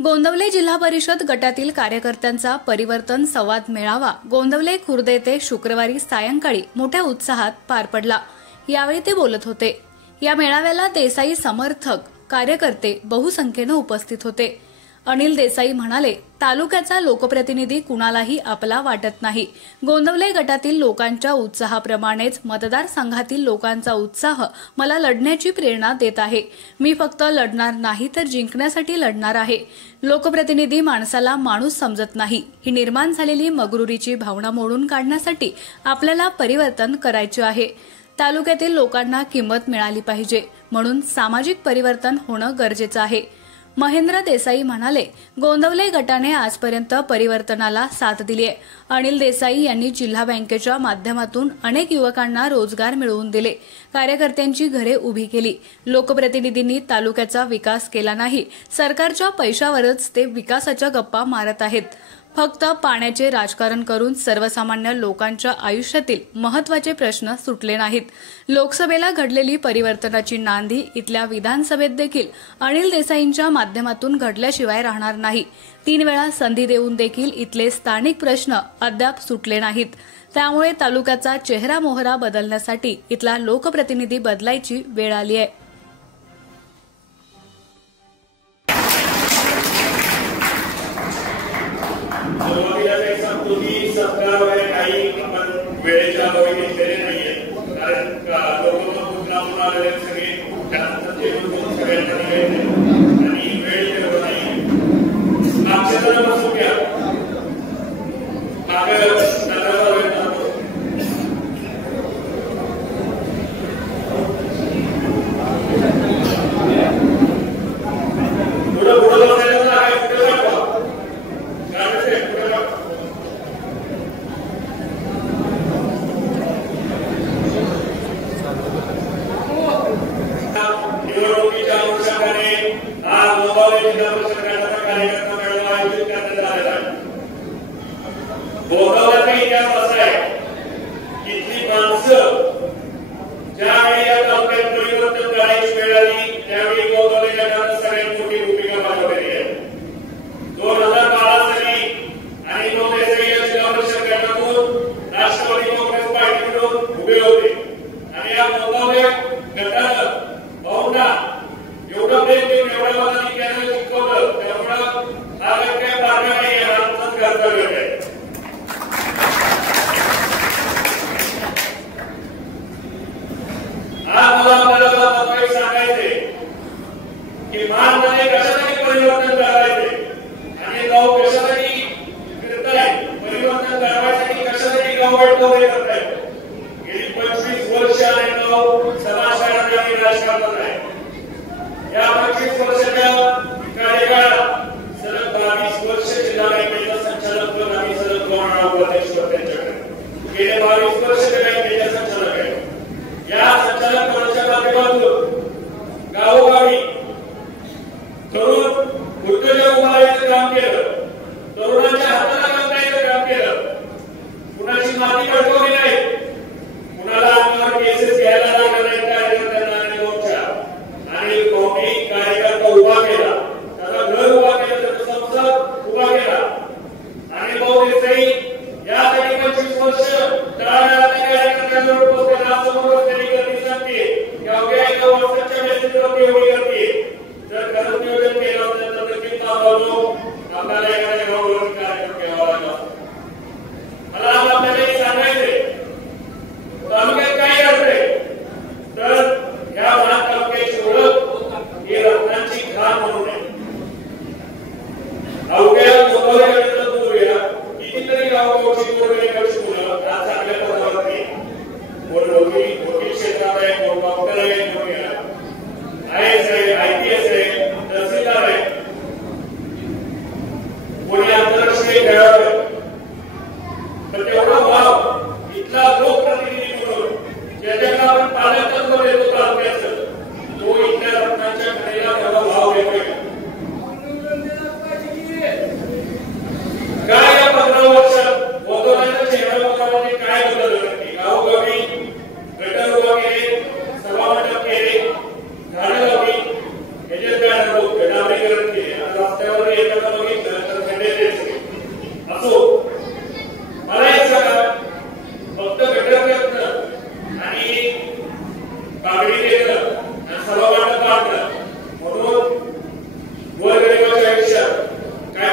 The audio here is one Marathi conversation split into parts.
गोंदवले जिल्हा परिषद गटातील कार्यकर्त्यांचा परिवर्तन संवाद मेळावा गोंदवले खुर्द येथे शुक्रवारी सायंकाळी मोठ्या उत्साहात पार पडला। यावेळी ते बोलत होते। या मेळाव्याला देसाई समर्थक कार्यकर्ते बहुसंख्येने उपस्थित होते। अनिल देसाई म्हणाले, तालुक्याचा लोकप्रतिनिधी कुणालाही आपला वाटत नाही। गोंदवले गटातील लोकांच्या उत्साहाप्रमाणेच मतदारसंघातील लोकांचा उत्साह मला लढण्याची प्रेरणा देत आहे। मी फक्त लढणार नाही तर जिंकण्यासाठी लढणार आहे। लोकप्रतिनिधी माणसाला माणूस समजत नाही। ही निर्माण झालेली मगरुरीची भावना मोडून काढण्यासाठी आपल्याला परिवर्तन करायचे आहे। तालुक्यातील लोकांना किंमत मिळाली पाहिजे, म्हणून सामाजिक परिवर्तन होणं गरजेचं आहे। महेंद्र देसाई म्हणाले, गोंदवले गटाने आजपर्यंत परिवर्तनाला साथ दिली आहे। अनिल देसाई यांनी जिल्हा बँकेच्या माध्यमातून अनेक युवकांना रोजगार मिळवून दिले। कार्यकर्त्यांची घरे उभी केली। लोकप्रतिनिधींनी तालुक्याचा विकास केला नाही। सरकारच्या पैशावरच ते विकासाच्या गप्पा मारत आहेत। फक्त पाण्याचे राजकारण करून सर्वसामान्य लोकांच्या आयुष्यातील महत्त्वाचे प्रश्न सुटले नाहीत। लोकसभेला घडलेली परिवर्तनाची नांदी इथल्या विधानसभेत देखील अनिल देसाईंच्या माध्यमातून घडल्याशिवाय राहणार नाही। 3 वेळा संधी देऊन देखील इथले स्थानिक प्रश्न अद्याप सुटले नाहीत। त्यामुळे तालुक्याचा चेहरा मोहरा बदलण्यासाठी इथला लोकप्रतिनिधी बदलायची वेळ आली आहे। सरकार वगैरे काही आपण वेळेच्या अभावी घेतलेले नाहीये, कारण लोक आलेले सगळे त्यानंतर जेवण करून सगळ्यांना निघायचे आणि वेळ ठेवत नाही। मागच्या जरा बसून घ्या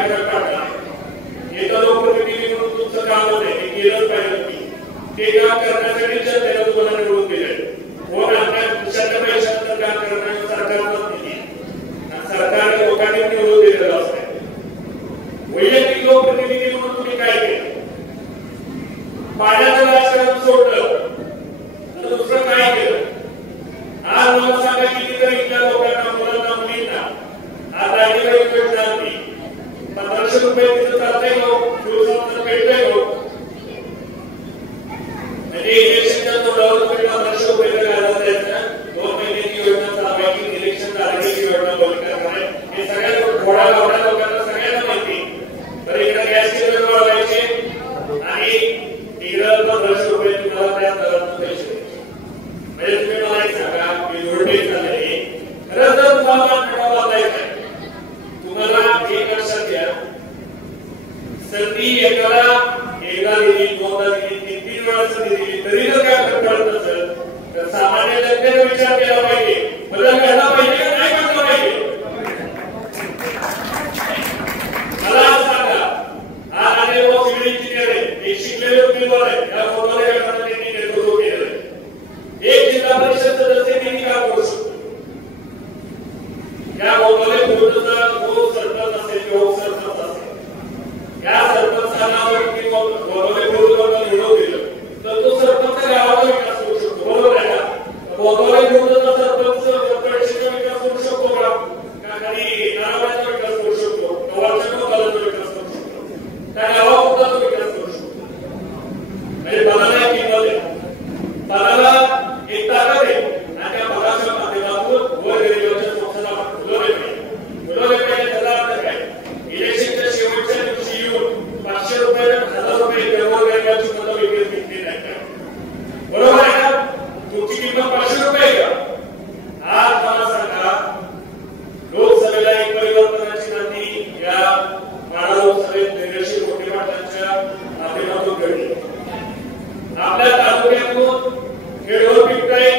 काय फरक पडणार हे तर लोकप्रतिनिधी म्हणून तुमचं कामच आहे, ते केलंच पाहिजे तुम्ही. ते काम करण्यासाठी जनतेला तुम्हाला निवडून दिले. कोण आपल्या देशाच्या पैशांचं काम करण्याचं सरकारच नाही, सरकारने लोकांनी निवडून दिलेलं असतं. वैयक्तिक लोकप्रतिनिधी म्हणून तुम्ही काय केलं? पाण्याचं राजकारण सोडलं तर दुसरं काय केलं? आज मला सांगा कितीतरी इथल्या लोकांना, मुलांना, मुलींना आज लाडकी योजना होती, 1500 रुपये तिथं चालतंय लोक, दिवसाचं भेटतंय लोक. म्हणजे इलेक्शनच्या तोंडावर तुम्ही 1500 रुपये घालत जायचं, 2 महिन्याची योजना चालवायची, इलेक्शन झालं की योजना बंद करणार. हे सगळ्या थोड्या लोकांना सगळ्यांना माहिती. तर इकडे गॅस सिलेंडर वाढवायचे आणि इकडे 1500 रुपये तुम्हाला त्या दरात पैसे द्यायचे. म्हणजे तुम्ही मला एक सांगा की व्होल्टेज झाले खरंच जर तुम्हाला थोडा वाचायचा तुम्हाला एक लक्षात घ्या, संधी एकदा दिली, 2दा दिली, 3 वेळा संधी दिली तरी जर काय फरक पडत नसेल तर सामान्य जनतेने विचार केला पाहिजे, बदल घडला पाहिजे का नाही घडला पाहिजे. मला सांगा, आज आले लोक सिव्हिल इंजिनियर आहेत, एक शिकलेले उमेदवार आहेत, या गोंधळे गटाने त्यांनी नेतृत्व केलं. एक जिल्हा परिषद सदस्य त्यांनी काम करू शकतो. या गोंधळे विरुद्धचा जो सरपंच असेल किंवा उपसरपंच असेल, या सरपंचाला जर गोंधळे विरुद्ध निवडून दिलं तर तो सरपंच गावाचा विकास करू शकतो. बरोबर आहे का? गोंधळे विरुद्धचा सरपंच परिषदेचा विकास करू शकतो का? खाली नारायणाचा विकास करू शकतो, गावाच्या गोंधळाचा विकास करू शकतो, त्या गावापुरता विकास करू शकतो. म्हणजे पदाला एक किंमत आहे, पदाला एक ताकद आहे आणि त्या पदाच्या माध्यमातून गोरगरिबाच्या समस्या फुलवले पाहिजे. त्याचा अर्थ काय? इलेक्शनच्या शेवटच्या दिवशी येऊन 500 रुपये 1000 रुपये गोरगरिबाची मतं विकत घेतली नाही का? बरोबर आहे का? तुमची किंमत 500 रुपये आहे का? आज मला सांगा, लोकसभेला एक परिवर्तनाची नांदी या माढा लोकसभेत धैर्यशील मोठे पाटलांच्या माध्यमातून घडली. आपल्या तालुक्यातून खेडवर पिकताय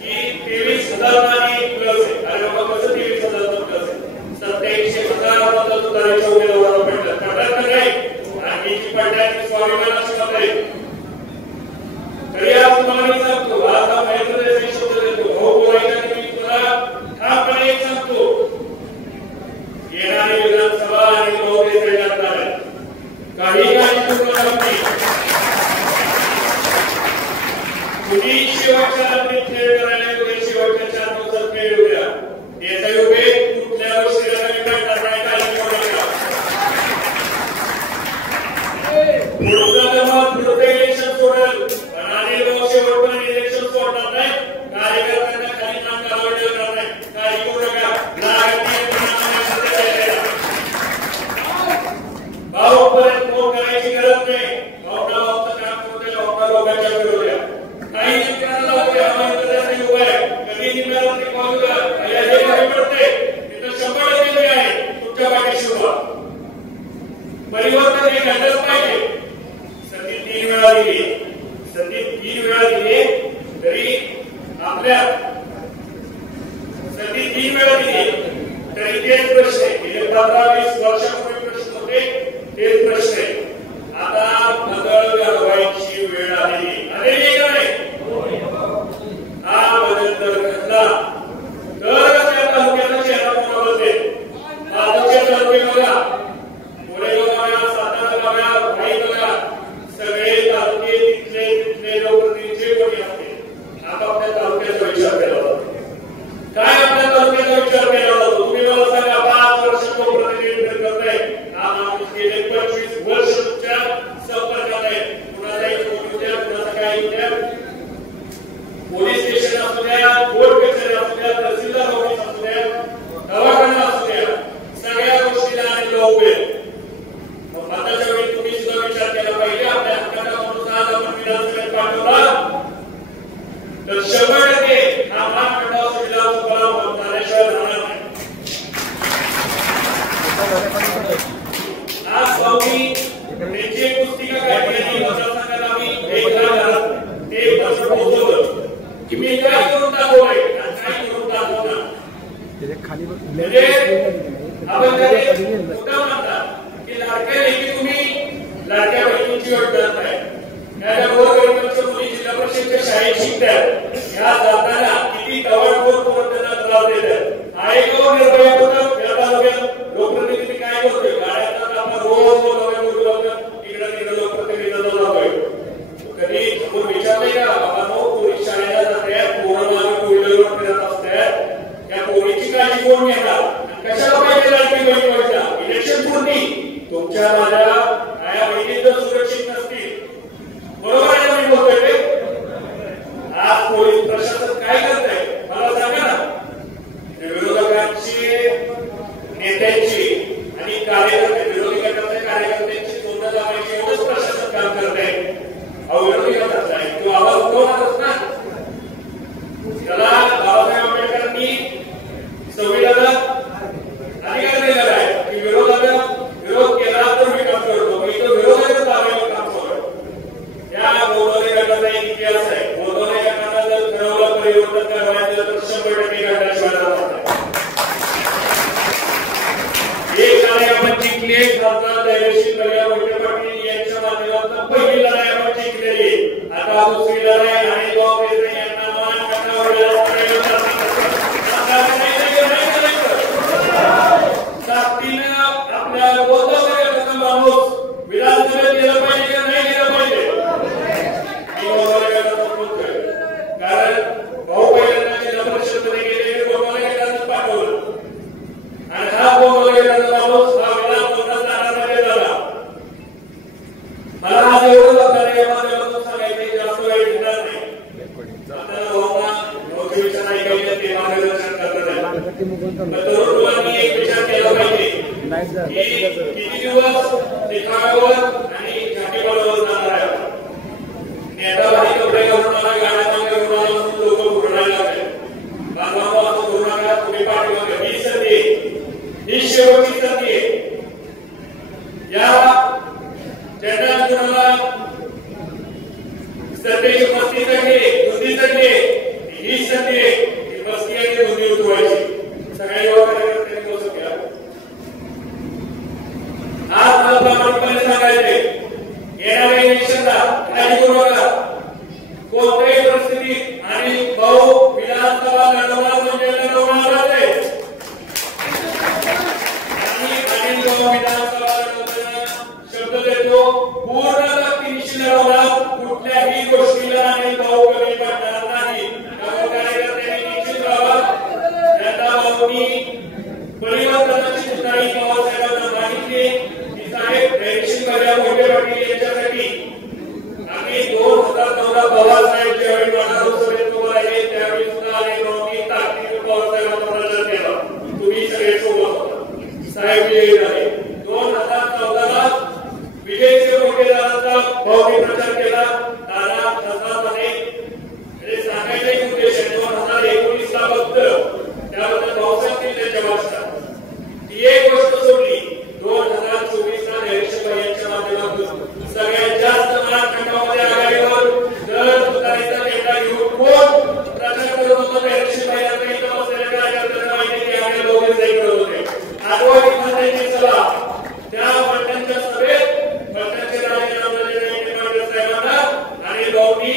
की 23,000 प्लस आहे. अरे बाबा, कसं 23,000 प्लस आहे? 87,000 मतदारांच्या उमेदवाराला भेटतात. पडतात का नाही? आणि जी पडल्याची स्वाभिमानाची मत आहे. तरी आज तुम्हाला मी सांगतो, आज हा महेंद्र देसाई शब्द देतो, भाऊ बोलायच्या मी तुला ठामपणे एक सांगतो, येणारी विधानसभा आणि भाऊ देसाई लागणार आहे. काही नाही तुम्ही शेवटच्या रात्रीत खेळ करायला उद्या शेवटच्या 4 दिवसात खेळ उद्या देसाई उभे कुठल्या वर्षीला भेटणार नाही. पुढचा जमात पुढचं इलेक्शन सोडेल पण आणि लोक शेवटपर्यंत इलेक्शन सोडणार नाही. कार्यकर्त्यांना खाली मान घालवलं जाणार नाही. काही करू नका. भाऊ पर्यंत फोन करायची गरज नाही. भावना भावचं काम करतोय, भावना लोकांच्या विरोधात काही जिंकण्याला लावते. आम्हाला त्यासाठी उभा आहे. कधी जिंकण्याला हे पडते तिथं 100% मी आहे तुमच्या पाठीशी उभा. परिवर्तन हे घडलंच पाहिजे. संधी 3 वेळा दिली, संधी 3 वेळा दिली तरी आपल्या संधी 3 वेळा दिली तरी तेच प्रश्न आहे. गेले 15-20 वर्षापूर्वी प्रश्न होते तेच प्रश्न आहे. आता बदल घडवायची वेळ आलेली का नाही? हा बदल जर घडला तर त्या तालुक्याचा चेहरा पुन्हा बदलेल. बाजूचे तालुके बघा, कोरेगाव बघा, सातारा बघा, वाई बघा, सगळे तालुके तिथले लोकप्रतिनिधी जे कोणी असते आपापल्या तालुक्याचा विचार केला जातो. काय आपल्या तालुक्याचा विचार केला जातो? तुम्ही मला सांगा. 5 वर्ष लोकप्रतिनिधी करताय, हा माणूस गेले 25 वर्ष तुमच्या संपर्कात आहे. कुणाचाही फोन उद्या, कुणाचा काय उद्या, पोलीस स्टेशन असू द्या, कोर्ट कचेरी असू द्या, तहसीलदार ऑफिस असू द्या, दवाखाना असू द्या, सगळ्या गोष्टीला आणि उभे. मताच्या वेळी तुम्ही सुद्धा विचार केला पाहिजे. आपल्या हक्काचा माणूस आज आपण विधानसभेत पाठवला तर 100% हा महामंडळ सुविधा तुम्हाला झाल्याशिवाय राहणार नाही. आज भाऊनी त्यांची एक पुस्तिका काढली, मतदारसंघात आम्ही एक घरात ते पत्र पोहोचवलं की मी काय करून दाखवलंय आणि काय करून दाखवणार. म्हणजे आपण कधी मुद्दा म्हणतात की लाडक्या लेकी तुम्ही लाडक्या बहिणींची योजना आहे, त्या गोरगरिबांच्या मुली जिल्हा परिषदेच्या शाळेत शिकतात, ह्या जाताना किती तवडफोड करून त्यांना त्रास देतात. हा एक निर्भय होतं या तालुक्यात लोकप्रतिनिधी काय करतोय, गाड्याचा आपण रोज इकडे तिकडे लोकप्रतिनिधीला जातोय. कधी आपण विचारलंय का बाबा पोलीस शाळेला जातात, पोरांना टू-व्हीलरवर फिरत असतात, त्या पोरीची काळजी कोण घेणार, कशाला पाहिजे लाडकी बहीण योजना? इलेक्शन पूर्वी तुमच्या माझ्या आया बहिणी जर सुरक्षित नसतील, बरोबर आहे मी बोलतोय, आज पोलीस प्रशासन काय करतंय मला सांगा ना. विरोधकांची, नेत्यांची आणि कार्यकर्ते, विरोधी गटाच्या कार्यकर्त्यांची तोंड दाबायची एवढंच प्रशासन काम करतंय. विरोधी गटाचा आहे तो आवाज उठवणारच ना. त्याला बाबासाहेब आंबेडकरांनी संविधानात अधिकार दिलेला आहे की विरोधाला विरोध केला तर विकास करतो, पण इथं विरोधाला दाबायला काम चालू आहे. या गोंधळे गटाचा एक इतिहास आहे. गोंधळे गटाला जर ठरवलं परिवर्तन करायचं तर 100% गटाशिवाय राहणार नाही. एक लढाई आपण जिंकली, खासदार दैवशील मोठे पाटील यांच्या माध्यमातून पहिली लढाई आपण जिंकलेली. आता दुसरी लढाई आणि यांना मान कटावर ताकदीनं आपल्या गोंधळ माणूस विधानसभेत गेलं पाहिजे का नाही गेलं पाहिजे, कारण भाऊ पहिल्यांदा जिल्हा परिषदेमध्ये गेले, गोंधळ गटाचं पाठवलं आणि हा गोंधळ गटाचा माणूस हा विधान जाणार झाला. मला आज एवढं आपल्याला या माध्यमातून सांगायचं, जास्त वेळ घेणार नाही. आपल्याला भाऊना विचार ऐकायचे ते मार्गदर्शन करतात. तरुण मुलांनी एक विचार केला पाहिजे की किती दिवस देखाव्यावर आणि झाकीपालावर जाणार आहे. नेता भारी कपडे घालून आला, गाड्या मागे घेऊन आला म्हणून लोक घुरडायला लागले. बांधवांना असं करू नका, तुम्ही पाठीमागे. ही संधी, ही शेवटची संधी आहे. या जनता कुणाला सत्तेची मस्ती करणे, बुद्धी करणे, ही संधी ही मस्ती आणि बुद्धी उठवायची. सगळ्या युवा कार्यकर्त्यांनी कौतुक केलं. आज मला प्रामाणिकपणे सांगायचे, येणाऱ्या इलेक्शनला काळजी करू नका. कोणत्याही परिस्थितीत आणि भाऊ विधानसभा लढवणार म्हणजे लढवणारच आहे. आणि भाऊ विधानसभा लढवताना शब्द देतो, पूर्ण ताकदीनिशी लढवणार, कुठल्याही गोष्टीला आणि भाऊ कमी पडणार नाही. कार्यकर्त्यांनी निश्चित राहावं. त्यांना भाऊनी परिवर्तनाची तुतारी पवारसाहेबांना मागितली. ती साहेब दैवशील मोठे पाटील यांच्यासाठी आम्ही 2014 पवारसाहेब ज्यावेळी लोकसभेत उभं राहिले त्यावेळी सुद्धा आले भाऊनी ताकदीने पवारसाहेबांना प्रचार केला. तुम्ही सगळे सोबत होता. साहेब विजयी झाले. 2014 विजयचे मोठे दादांचा भाऊनी प्रचार केला. दादा प्रसादमध्ये सांगायचा एक उद्देश आहे. 2019 ला फक्त त्याबद्दल भाऊसाहेब त्यांच्या भाषणात ती एक गोष्ट सोडली. 2024 ला दैवशील यांच्या माध्यमातून सगळ्यात जास्त महाराष्ट्रामध्ये आघाडीवर जर तुतारीचा झेंडा घेऊन कोण प्रचार करत होता, दैवशील यांचा इथं बसलेल्या कार्यकर्त्यांना माहिती की आम्ही दोघे करत होते. आठवडी मंत्र्यांची सभा, त्या मंत्र्यांच्या सभेत मंत्र्यांचे राजीनामे दिले साहेबांना आणि भाऊनी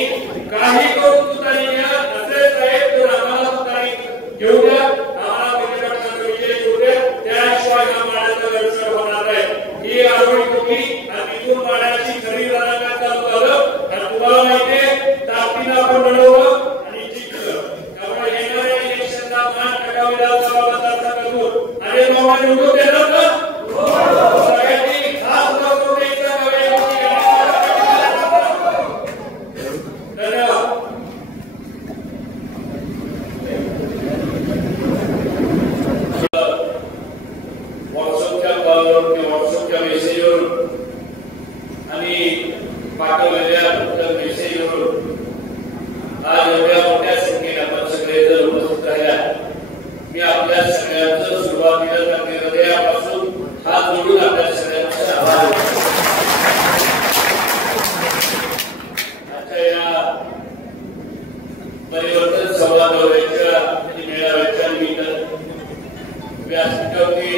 काही करून तुतारी घ्या, असे साहेब तर आम्हाला तुतारी घेऊ द्या, आम्हाला विजयगडाचा विजय घेऊ द्या, त्याशिवाय हा माड्याचा व्यवसाय होणार आहे. ही आरोळी होती आणि तिथून माड्याची खरी रणगार चालू झालं. आणि तुम्हाला माहितीये ताकदीनं आपण लढवलं आणि जिंकलं. त्यामुळे येणाऱ्या इलेक्शनला मान टाकावी विधानसभा मतदारसंघातून आणि भाऊना निवडून देणार ना. सगळ्यांनी हात करून द्यायचा. धन्यवाद. व्हॉट्सअपच्या मेसेजवर आणि पाठवलेल्या मेसेजवर आज एवढ्या मोठ्या संख्येने आपण सगळे जर उपस्थित राहिला, मी आपल्या सगळ्यांचं सुरुवातीला हृदयापासून हात जोडून आपल्या सगळ्यांचे आभार. आजच्या या परिवर्तन संवादाच्या मेळाव्याच्या निमित्त व्यासपीठावरती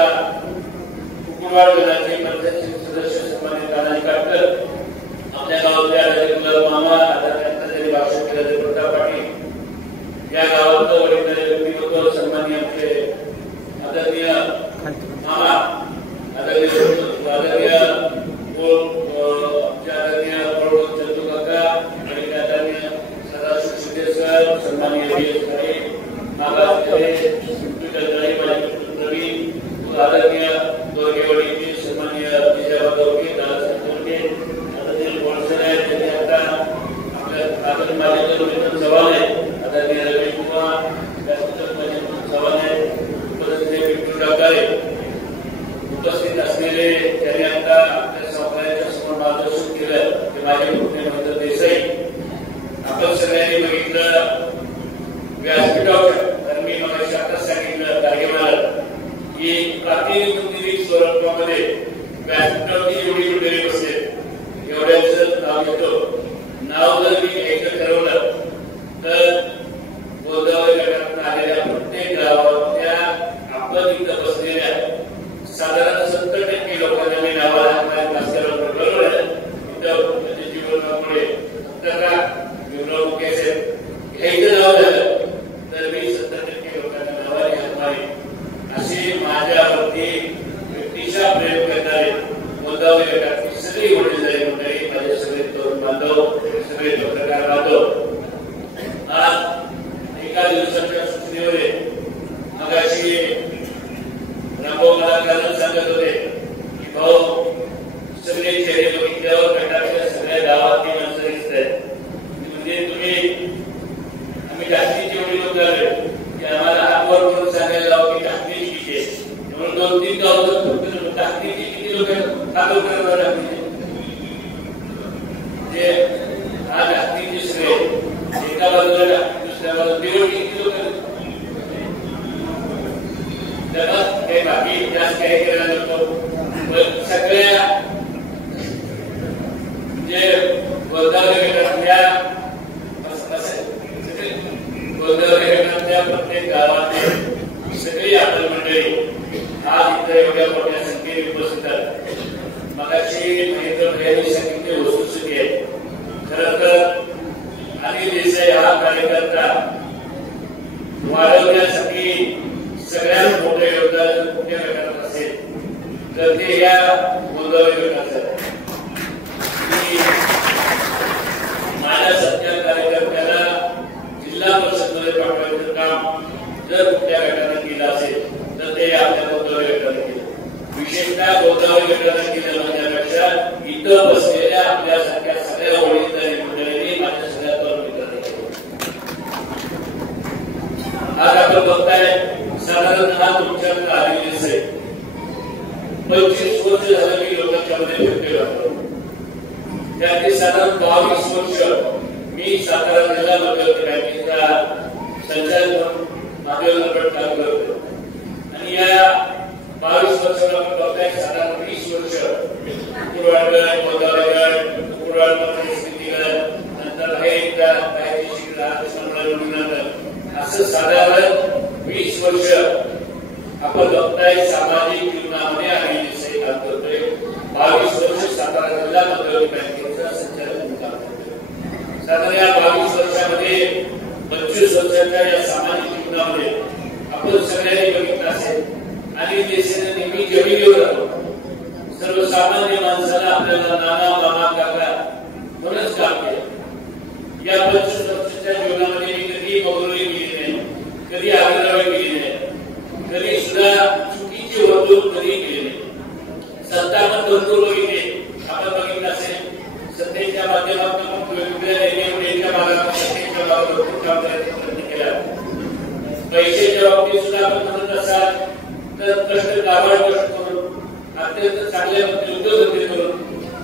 आमच्या कुकुरवाड गणाचे पंचायत सदस्य सन्मानित तानाजी काटकर, आपल्या गावातल्या आदरणीय मामा आदरणीय भाषण केलेले प्रताप पाटील, या गावातलं वडीलधारी व्यक्तिमत्व सन्माननीय आमचे आदरणीय मामा आदरणीय चंदू काका आणि आदरणीय सदाशिव शिंदे सर, सन्माननीय प्रवीण, आदरणीय दोरगेवाडीचे सन्माननीय विजयाबाई दोरगे, आदरणीय बोलसर आहेत, त्यांनी आता आपल्या आदरणीय माझ्या चव्हाण आहेत, आदरणीय रमेश कुमार चव्हाण आहेत, उपस्थित असलेले त्यांनी आता आपल्या समुदायाच्या समोर मार्गदर्शन केलं ते माझे मुख्यमंत्री देसाई. आपण सगळ्यांनी बघितलं व्यासपीठावर, तर मी मगाशी आता सांगितलं तारखेवर की प्रातिनिधिक स्वरूपामध्ये व्यासपीठावरती एवढी मंडळी बसले, एवढ्याच नाव घेतो. नाव जर मी घ्यायचं ठरवलं तर गोदावरी गटातून आलेल्या प्रत्येक गावातल्या आपण इथं बसलेल्या साधारण 70% लोकांना मी नावाला बरोबर आहे. इथं म्हणजे जीवनामुळे विवरण मुकेश घ्यायचं नाव झालं तर मी 70% लोकांना नावाने हातमारी अशी माझ्यावरती व्यक्तिशा प्रयोग करणारे गोदावरी गटातली सगळी वडीलधारी मंडळी, माझे सगळे तरुण बांधव, सगळे पत्रकार बांधव, आज एका दिवसाच्या सूचनेवर मगाशी रामभाऊ मला कारण सांगत होते की भाऊ सगळे चेहरे बघितल्यावर गटाच्या सगळ्या गावातली माणसं दिसत आहेत, म्हणजे तुम्ही आम्ही जास्तीची एवढी लोक झाले की आम्हाला हातवर करून सांगायला लावा की टाकणीची किती आहे, म्हणून 2-3 गावात टाकणीची किती लोक खातो करणार म्हणजे हा टाकणीची श्रेय एका बाजूला दुसऱ्या बाजूला निवडणी किती लोक काही बाकी जास्त काही करायला नको. पण सगळ्या म्हणजे गोदावरी गटातल्या गोदावरी गटातल्या प्रत्येक गावातले सगळी आपण मंडळी आज इथं एवढ्या मोठ्या संख्येने उपस्थित आहेत. मगाशी महेंद्र भैयांनी सांगितले वस्तुस्थिती आहे. खरं तर अनिल देसाई हा कार्यकर्ता वाढवण्यासाठी सगळ्यात मोठे योगदान कुठल्या गटात असेल तर ते या गोदावरी गटाचं. माझ्या सत्या कार्यकर्त्याला जिल्हा परिषदमध्ये पाठवायचं काम जर कुठल्या गटाने केलं असेल तर ते आपल्या गोदावरी गटाने केलं. विशेषतः गोदावरी गटाने केलं म्हणण्यापेक्षा इथं बसलेल्या आपल्यासारख्या सगळ्या वडीलधारी मंडळींनी माझ्या सगळ्या तरुण मित्रांनी केलं. आज आपण बघताय साधारणतः तुमच्याकडे आलेली असेल 25 वर्ष झालं मी लोकांच्या मध्ये फिरते राहतो. त्यातली साधारण 22 वर्ष मी सातारा जिल्हा मध्यवर्ती बँकेचा संचालक म्हणून माध्यमांवर काम करतो आणि या 22 वर्षाला आपण बघताय साधारण 20 वर्ष कुकुरवाड गोदावरी कुकुरवाड नंतर असं साधारण 20 वर्ष आपण बघताय सामाजिक जीवनामध्ये आणि देसाई काम करतोय. 22 वर्ष सातारा जिल्हा मध्यवर्ती बँकेचा संचालक म्हणून काम करतोय. साधारण या 22 वर्षामध्ये 25 वर्षाच्या या सामाजिक जीवनामध्ये आपण सगळ्यांनी बघितलं असेल आणि देशाने नेहमी जमिनीवर राहतो. सर्वसामान्य माणसाला आपल्याला नाना मामा काका म्हणूनच काम केलं. या 25 वर्षाच्या जीवनामध्ये मी कधी मगरुरी केली नाही, कधी आग्रह केली नाही, कधी सुद्धा चुकीची वर्तणूक कधी केली नाही. सत्ता पण भरपूर बघितली. आपण बघितलं असेल सत्तेच्या माध्यमातून वेगवेगळ्या भागात सत्तेच्या भागात भरपूर काम करायचा प्रयत्न केला. पैशाच्या बाबतीत सुद्धा आपण म्हणत असाल तर कष्ट काबाड कष्ट करून अत्यंत चांगल्या उद्योगधंदे करून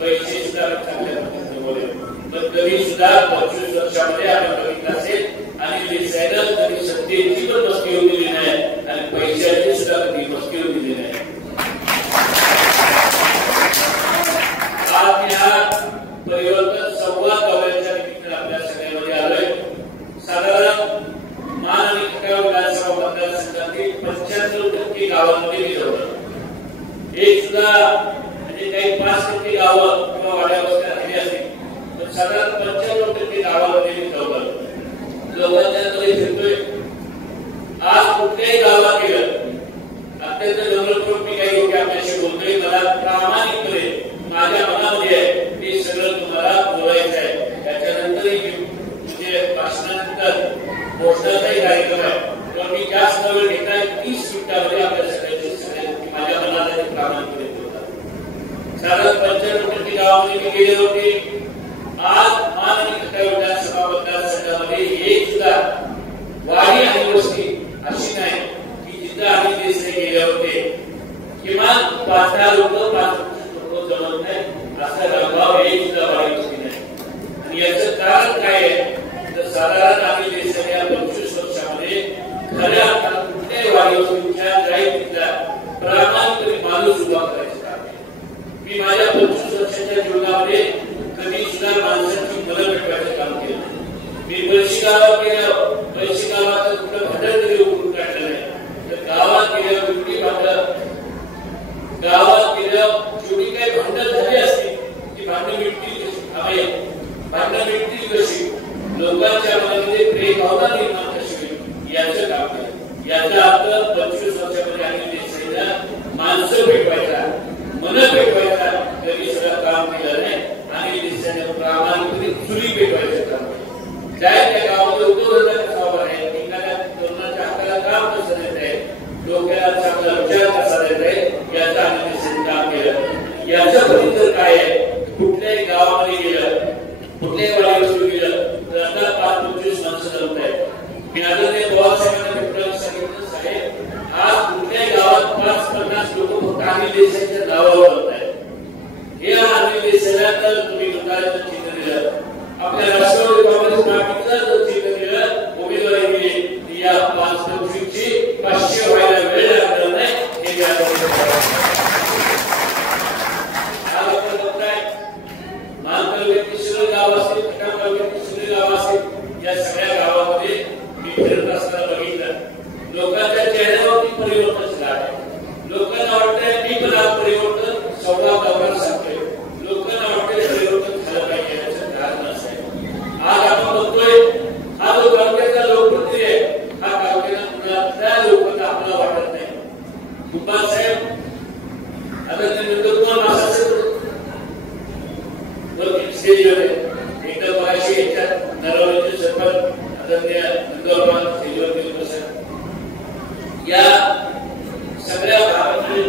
पैसे सुद्धा चांगल्या पद्धतीने बोलले. पण कधी सुद्धा 25 वर्षामध्ये आपण बघितलं असेल आणि देसाईनं कधी सत्तेची पण मस्ती होऊ दिली नाही आणि पैशाची सुद्धा कधी मस्ती होऊ दिली नाही. आज या परिवर्तन संवाद दौऱ्याच्या निमित्ताने आपल्या सगळ्यामध्ये आलोय. साधारण मान आणि खटाव विधानसभा मतदारसंघातील 95% गावांमध्ये मी जातो. एक सुद्धा म्हणजे काही 5% गावं किंवा वाड्यावस्त्या राहिली असतील तर साधारण 95% गावामध्ये मी जाऊन लोकांच्याकडे फिरतोय. आज कुठल्याही गावात गेलं अत्यंत नम्रपूर्वक मी काही गोष्टी आपल्याशी बोलतोय. मला प्रामाणिकपणे माझ्या मनामध्ये आहे ते सगळं तुम्हाला बोलायचं आहे. त्याच्यानंतरही म्हणजे भाषणानंतर पोहोचण्याचाही कार्यक्रम आहे. तर मी जास्त वेळ घेताय 30 मिनिटांमध्ये आपल्या सगळ्यांची माझ्या मनाला प्रामाणिकपणे बोलतात. साधारण 95% गावामध्ये मी गेले होते. आज मान आणि खटाव विधानसभा मतदारसंघामध्ये एक सुद्धा वाडी आणि वस्ती अशी नाही की जिथं आम्ही देसाई गेले होते किमान 5-10 लोक 5 लोक जमत नाही असा गाव एक सुद्धा वाडी वस्ती नाही. आणि याचं कारण काय आहे तर साधारण आम्ही देसाई या 25 वर्षामध्ये खऱ्या अर्थानं कुठल्याही वाडी वस्तीच्या जाहीर प्रामाणिकपणे माणूस उभा करायचं काम आहे. मी माझ्या 25 वर्षाच्या जीवनामध्ये कधी सुद्धा माणसाची मनं मिटवायचं काम केलं. मी बळशी गावात गेलो, बळशी गावात कुठं भांडण तरी उकरून काढलं नाही. तर गावात गेल्यावर एवढी भांडण गावात गेल्यावर जेवढी काही भांडण झाली असती ती भांडण मिटतील कशी भांडण मिटतील कशी लोकांच्या मनामध्ये प्रेम भावना निर्माण कशी होईल याचं काम केलं. याचा अर्थ 25 वर्षामध्ये आम्ही देसाईला माणसं पेटवायचा मनं पेटवायचा कधी सगळं काम केलं नाही. आणि देशाने प्रामाणिकपणे चुली पेटवायचं काम केलं. ज्या त्या गावामध्ये उद्योगधंदा कसा उभा आहे एखाद्या तरुणाच्या हाताला काम कसं देत आहे डोक्याला चांगला विचार कसा देत आहे याचं आम्ही देशाने काम केलं. याचं फलित काय आहे कुठल्याही गावामध्ये गेलं कुठल्याही वाडीवर गेलं तर आता 5-25 माणसं जमत आहेत. मी आदरणीय पवारसाहेबांना भेटून सांगितलं साहेब आज कुठल्याही गावात 5-50 लोक फक्त आम्ही देशाच्या नावावर होत आहेत. हे आम्ही देशाला तर तुम्ही लोकांचं चिन्ह दिलं आपल्या राष्ट्रवादी काँग्रेस पार्टीचं जर चिन्ह दिलं उमेदवारी दिली या 5-25ची 500 व्हायला वेळ लागणार नाही. हे आज आपण बघताय मान तालुक्यातील सगळे गाव असतील खटाव तालुक्यातील सगळे गाव असतील या सगळ्या गावामध्ये मी फिरत असताना बघितलं लोकांच्या चेहऱ्यावरती परिवर्तन झालं आहे. लोकांना वाटतंय मी पण आज परिवर्तन संवादावर सांगतोय. लोकांना वाटतंय परिवर्तन झालं पाहिजे याचं कारण असं आहे. आज आपण बघतोय हा जो तालुक्याचा लोकप्रतिनिधी आहे हा तालुक्याच्या लोकांना आपल्याला वाटत नाही. कुंभार साहेब आता तुम्हाला मासाचं स्टेजवर आहे एकदा बघायची याच्यात नरवलीचे सरपंच आदरणीय नंदुरबार स्टेजवरती बसत या सगळ्या भागामध्ये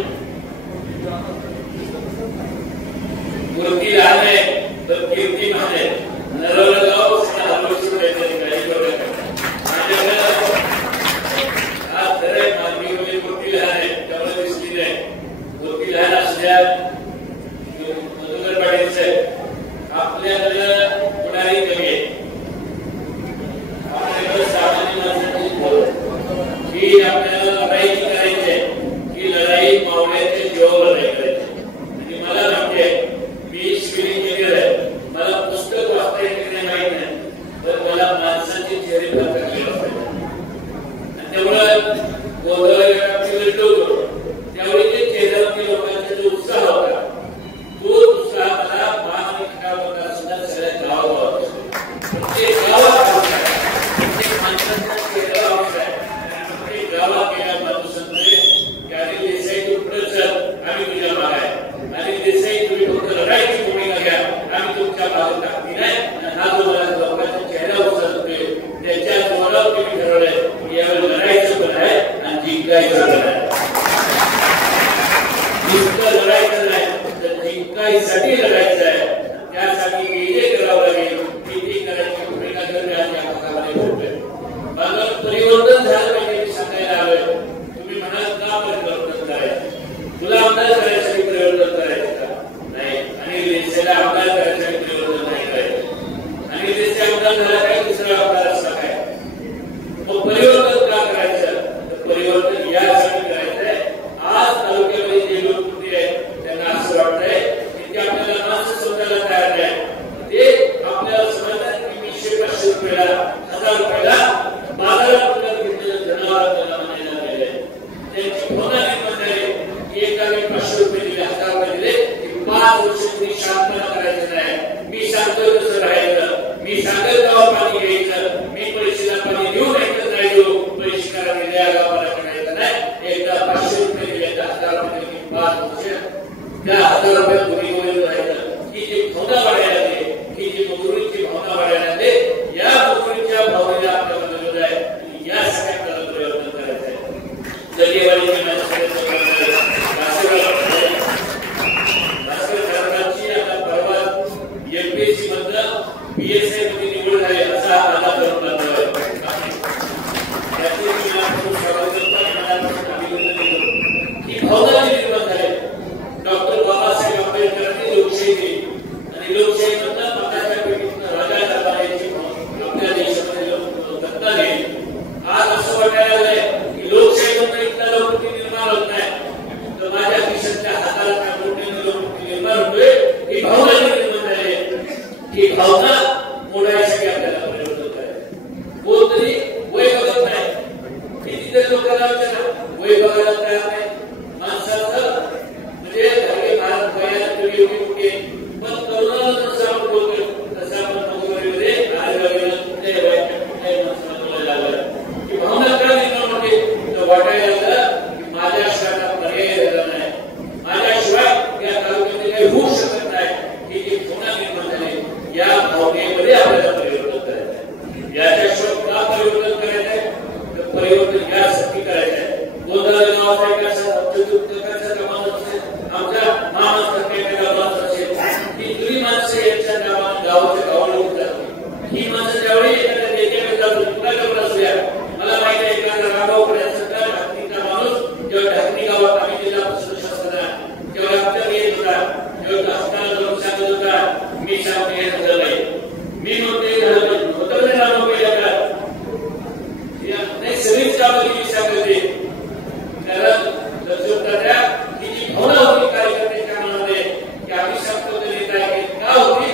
मूर्ती लहान आहे तर कीर्ती महान आहे. नरवला गाव आज खरंय मानवी मूर्ती लहान आहे त्यामुळे दिसली नाही. मूर्ती लहान असल्या मधुकर पाटील साहेब आपल्याकडं होणारी कमी आहे. आपल्याकडे सामान्य माणसाची ही आपल्याला लढाई करायची आहे ही लढाई मावळ्याच्या जीवावर लढाई करायची. आणि मला माहिती आहे मी सिव्हिल इंजिनियर आहे मला पुस्तक वाचता येत नाही माहित नाही तर मला माणसाचे चेहरे प्रकाशले वाचता आणि त्यामुळं गोंधळ होतो त्यावेळी ते चेहऱ्यावरती लोकांचा जो उत्साह होता तो उत्साह मला मान आणि खटाव सुद्धा सगळ्या गावागावात प्रत्येक गावात प्रत्येक माणसाच्या चेहऱ्यावर आवश्यक आहे. प्रत्येक गावात गेल्या माणूस सांगतोय की आणि देसाई तू पुढे चल आम्ही तुझ्या मागे आहे आणि देसाई तुम्ही फक्त लढाईची भूमिका घ्या आम्ही तुमच्या मागे टाकली नाही. हा जो मला लोकांच्या चेहऱ्यावर सांगतोय त्याच्या जोरावर तुम्ही ठरवलंय यावेळी लढाईचं पण आहे आणि जिंकायचं पण आहे. नुसतं लढायचं नाही तर जिंकायसाठी लढायचं आहे. त्यासाठी जे करावं लागेल किती करायची भूमिका घेऊन या भागामध्ये बोलतोय. मला परिवर्तन झालं पाहिजे मी सांगायला आलोय. तुम्ही म्हणाल का परिवर्तन करायचं तुला आमदार करायसाठी परिवर्तन करायचं का नाही आणि देशाला आमदार करायसाठी परिवर्तन नाही करायचं आणि देशाचे आमदार झाला काय दुसरा आमदार असला काय मग परिवर्तन का करायचं तर परिवर्तन यासाठी करायचंय. आज तालुक्यामध्ये जे लोक आहेत त्यांना असं वाटतंय की ते आपल्याला माणसं स्वतःला तयार नाही ते आपल्याला समजतात की 200-500 रुपयाला 1000 रुपयाला बाजारात घेतलेलं जनावर त्याला म्हणायला गेलंय. त्यांची भावना निर्माण झाली की एका 500 रुपये त्या 1000 रुपये मुलीमध्ये राहिलं की जी भावना वाढायला लागली, की जी मजुरीची भावना वाढायला लागली, या मजुरीच्या भावनेला आपल्याला बदललं आहे. या सगळ्याला परिवर्तन करायचं आहे. जानेवारीच्या एमपीएससी मधलं बीएसआय मध्ये निवड झाली असा माझा करून आहे. ही भावना निर्माण झाली. डॉक्टर बाबासाहेब आंबेडकरांनी लोकशाही दिली आणि लोकशाही मधला मताच्या पेटीतून राजा दरबाराची आपल्या देशामध्ये सत्ता दिली. आज असं वाटायला लागलंय की लोकशाही मधून इतका लोकप्रती निर्माण होत नाही, तर माझ्या देशाच्या हाताला त्या मोठ्याने लोकप्रती निर्माण होतोय. ही भावना निर्माण झाली. ही भावना मोडायसाठी आपल्याला परिवर्तन करायचं. कोणतरी वय बघत नाही. कितीतरी लोकांना विचारा वय बघायला तयार नाही. माणसाचं म्हणजे भारत वयाला कमी एवढी मोठी, पण तरुणाला जसं आपण बोलतोय तसं आपण नोकरीमध्ये आलेला गेलं कुठल्याही वयाच्या कुठल्याही माणसाला बोलायला लागलं. ही भावना का निर्माण होते? तर वाटायला लागलं की माझ्याशिवाय पर्याय राहिला नाही, माझ्याशिवाय या तालुक्यामध्ये काही होऊ शकत नाही. ही जी भावना निर्माण झाली, या भावनेमध्ये आपल्याला परिवर्तन करायचं आहे. याच्याशिवाय का परिवर्तन करायचं आहे? तर परिवर्तन यासाठी करायचं आहे. गोंधळ गावाचा आमच्या महाराष्ट्रात गावात असेल ही जुनी माणसं यांच्या गावाच्या गावाला उठतात. ही माणसं ज्यावेळी एखाद्या नेत्याकडे जातो, कुणाकडे असल्या, मला माहिती आहे एखादा रागावपर्यंत ढाकणीचा माणूस जेव्हा ढाकणी गावात आम्ही जिल्हा प्रशासना जेव्हा आमच्या येत होता, जेव्हा असताना जाऊन सांगत होता मी सांगते हे झालं नाही, मी म्हणते झालं होतं नाही रामा पहिल्या काळात नाही सगळीच कामं मी सांगते. कारण लक्षात ही जी भावना होती कार्यकर्त्यांच्या मनामध्ये की आम्ही सांगतो तर नेता का होती,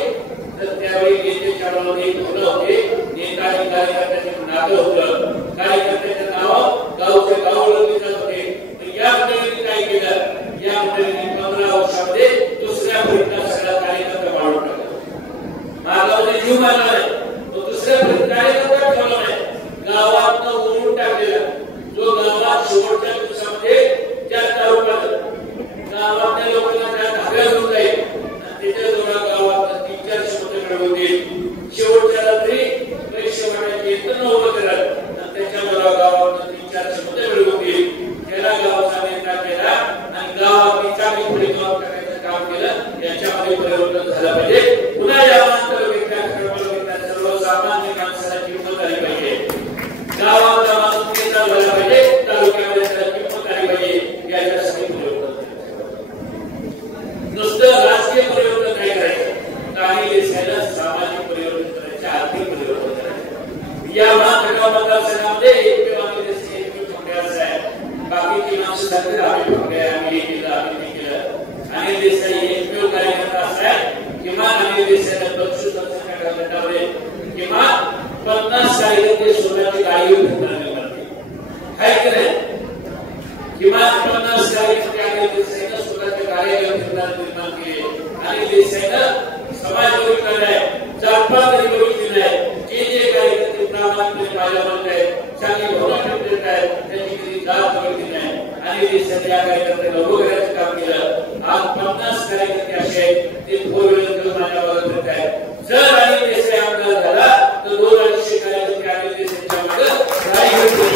तर त्यावेळी नेत्याच्या मनामध्ये भावना होती. नेता आणि कार्यकर्त्यांचे नातं होतं. कार्यकर्त्यांचं नाव गावचे गाव ओळखले जात होते. या मंडळींनी काय केलं? या मंडळींनी 15 वर्षामध्ये दुसऱ्या फळीतला सगळा कार्यकर्ता वाढवून टाकला. मागामध्ये जीव मारला नाही, तो दुसऱ्या फळीत कार्यकर्ता ठेवला नाही. गावात उडून टाकलेला जो गावात शेवटच्या दिवसामध्ये ज्या तालुक्यात गावातल्या लोकांना त्या धाब्या होऊन जाईल आणि त्याच्या जोडा गावात 3-4 शब्द मिळवतील. शेवटच्या रात्री पैसे वाटायचे यंत्रणा उभं करत आणि त्याच्या जोडा गावात 3-4 शब्द मिळवतील. त्याला गावाचा नेता केला आणि गावात चांगली पुढे गावात टाकायचं काम केलं. याच्यामध्ये परिवर्तन झालं पाहिजे. पुन्हा या सर्वसामान्य माणसाला किंमत आली पाहिजे. गावातला माणूस नेता झाला पाहिजे, तालुक्यामध्ये त्याला किंमत आली पाहिजे. याच्यासाठी परिवर्तन नुसतं राजकीय परिवर्तन नाही करायचं, काही देशाला सामाजिक परिवर्तन करायचे, आर्थिक परिवर्तन करायचे. या महाराष्ट्र मतदारसंघामध्ये एकमेव आम्ही देश एकमेव फकड्या असं आहे. बाकीची माणसं सांगतात आम्ही फकड्या आम्ही हे केलं आम्ही ते केलं. आणि देशाची एकमेव कार्यकर्ता असा आहे किमान आम्ही देशाला 25 वर्षाच्या गटामध्ये किमान 50 कार्यकर्ते सोन्याची गाडी फिरणारे आहे की नाही? किमान 50 कार्यकर्ते आम्ही देशाला स्वतःच्या गाड्या निर्माण केले आणि देशाला समाज बघितलेला आहे, जातपात तरी बघितलेला आहे. जे जे कार्यकर्ते प्रामाणिकपणे माझ्या म्हणत आहेत, चांगली भावना देत आहेत, त्यांची कधी जात बघितली नाही आणि देशाच्या कार्यकर्त्यांना उभं करायचं काम केलं. आज 50 कार्यकर्ते असे आहेत ते 4 व्हीलर घेऊन माझ्या भागात फिरत आहेत. जर आणि देशाचा आमदार झाला तर 200 कार्यकर्ते आणि देशाच्या मागे गाडी घेऊन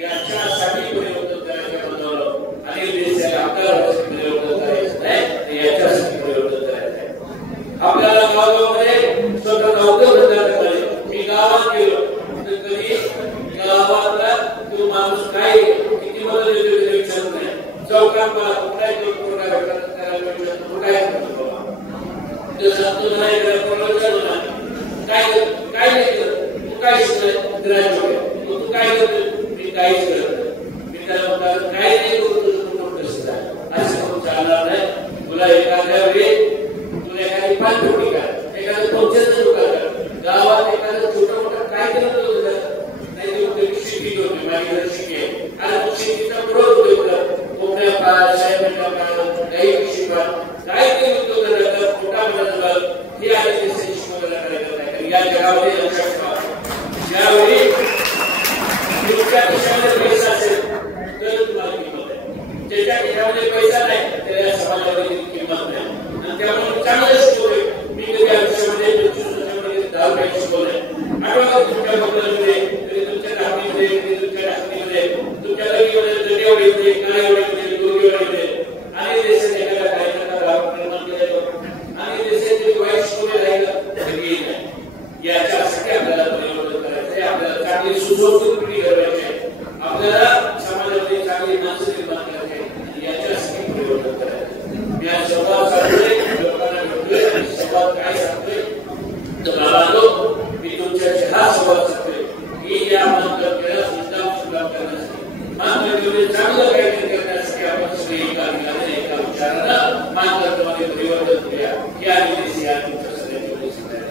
याच्यासाठी परिवर्तन करायचं बनवलं आणि देशाला आमदार परिवर्तन करायचं नाही, याच्यासाठी परिवर्तन करायचं आहे. आपल्याला गावामध्ये स्वतः उद्योगधंदा करायचा. मी गावात गेलो तर कधी गावातला तो माणूस काय किती मदत देतो विचारत नाही. चौकात मला कुठलाही काय करतो संतोष नाही काय काय नाही करत तू काय शिकलं तू काय करतो मी काहीच करत मी त्याला म्हणतात काय नाही करू कसं असं करून चालणार नाही. तुला एखाद्या वेळी तुला एखादी पाणपोटी का एखादं फंक्शनचं दुकान कर गावात एखादं छोटं मोठं काय करत नाही तर शेती होते माझी घर शेती आहे आणि तू शेतीचा पुरवठा होतो कोंबड्या पाळ साहेबांना पाळ गाई शिकवा काय ते उद्योग करतात मोठा मोठा हे आहे देशाची शिकवलेला कार्यक्रम या जगामध्ये लक्षात ठेवा. ज्यावेळी तुमच्या देशामध्ये पैसा असेल तर मात्र तेवढे चांगलं काहीतरी करण्यासाठी आपण सगळे एका ठिकाणी एका विचारानं मानतत्वाने परिवर्तन करूया ही आम्ही देशी तुमच्या सगळ्यांची उपस्थिती आहे.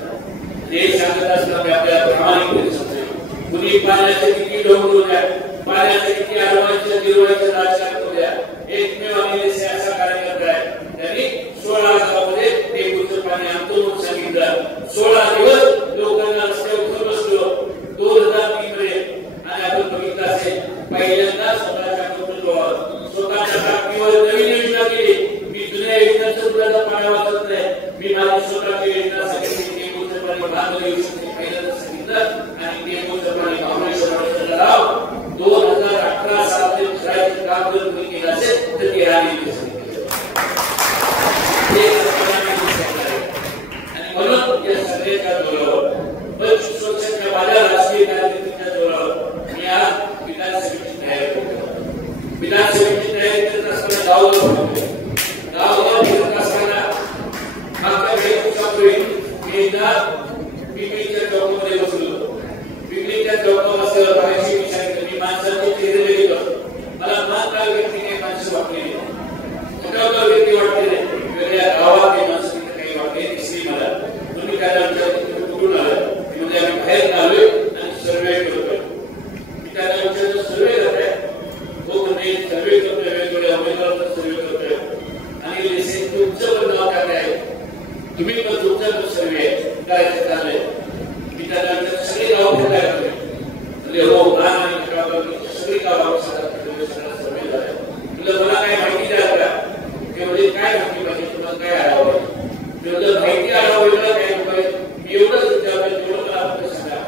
हे सांगत असताना आपल्याला प्रामाणिकपणे समजेल. कुणी पाण्याचे किती ढोंग द्या, पाण्याचे किती अडवायचं गिरवायचं राजकारण करू द्या, एकमेव आम्ही देशी असा कार्यकर्ता आहे त्यांनी 16 गावामध्ये टेबलचं पाणी आणतो म्हणून सांगितलं. 16 दिवस लोकांना रस्त्यावर बसलो 2003 मध्ये. आणि आपण बघितलं असेल पहिल्यांदा स्वतःच्या कुटुंबावर स्वतःच्या टाकीवर नवीन योजना केली. मी जुन्या योजनांचं सुद्धा पाणी वापरत नाही, मी माझी स्वतःची योजना सांगितली. टेबलचं पाणी बांधलं येऊ शकते पहिल्यांदा सांगितलं. आणि टेबलचं पाणी काँग्रेसच्या राव 2018 साली करायचं काम जर तुम्ही केलं असेल तर ते राहिली आणि म्हणून या सगळ्याच्या जोरावर 25 वर्षाच्या माझ्या राजकीय कारकिर्दीच्या जोरावर मी आज विधानसभेची तयारी करतो. विधानसभेची तयारी करत असताना गावाला फिरत असताना मागच्या काही दिवसापूर्वी मी एकदा पिंपरीच्या चौकामध्ये बसलो. पिंपरीच्या चौकात असं बाहेरशी मी सांगितलं मी माणसाचे चेहरे गेलो. मला महाकाल व्यक्ती काही माणसं वाटली नाही, मोठा व्यक्ती वाटली नाही. वेगळ्या गावात काही माणसं तिथे काही वाटली दिसली मला. तुम्ही त्याला विचारलं कुठून आलं म्हणजे आम्ही बाहेर आलोय आणि सर्वे करतोय. मी त्याला विचारलं सर्वे करताय हो म्हणजे सर्वे करतोय वेगवेगळ्या उमेदवारांचा सर्वे करतोय आणि तुमचं पण नाव काय आहे तुम्ही पण तुमचं सर्वे करायचं चाललंय. मी त्याला विचारलं सगळे गाव फिरताय तुम्ही म्हणजे हो लहान आणि सगळी गावावर सर्वे झालाय. तुला मला काय माहिती द्या का ते म्हणजे काय माहिती पाहिजे तुम्हाला काय आढावं म्हणजे माहिती आढावं काय पाहिजे मी एवढंच विचारलं तेवढं मला फक्त सांगा.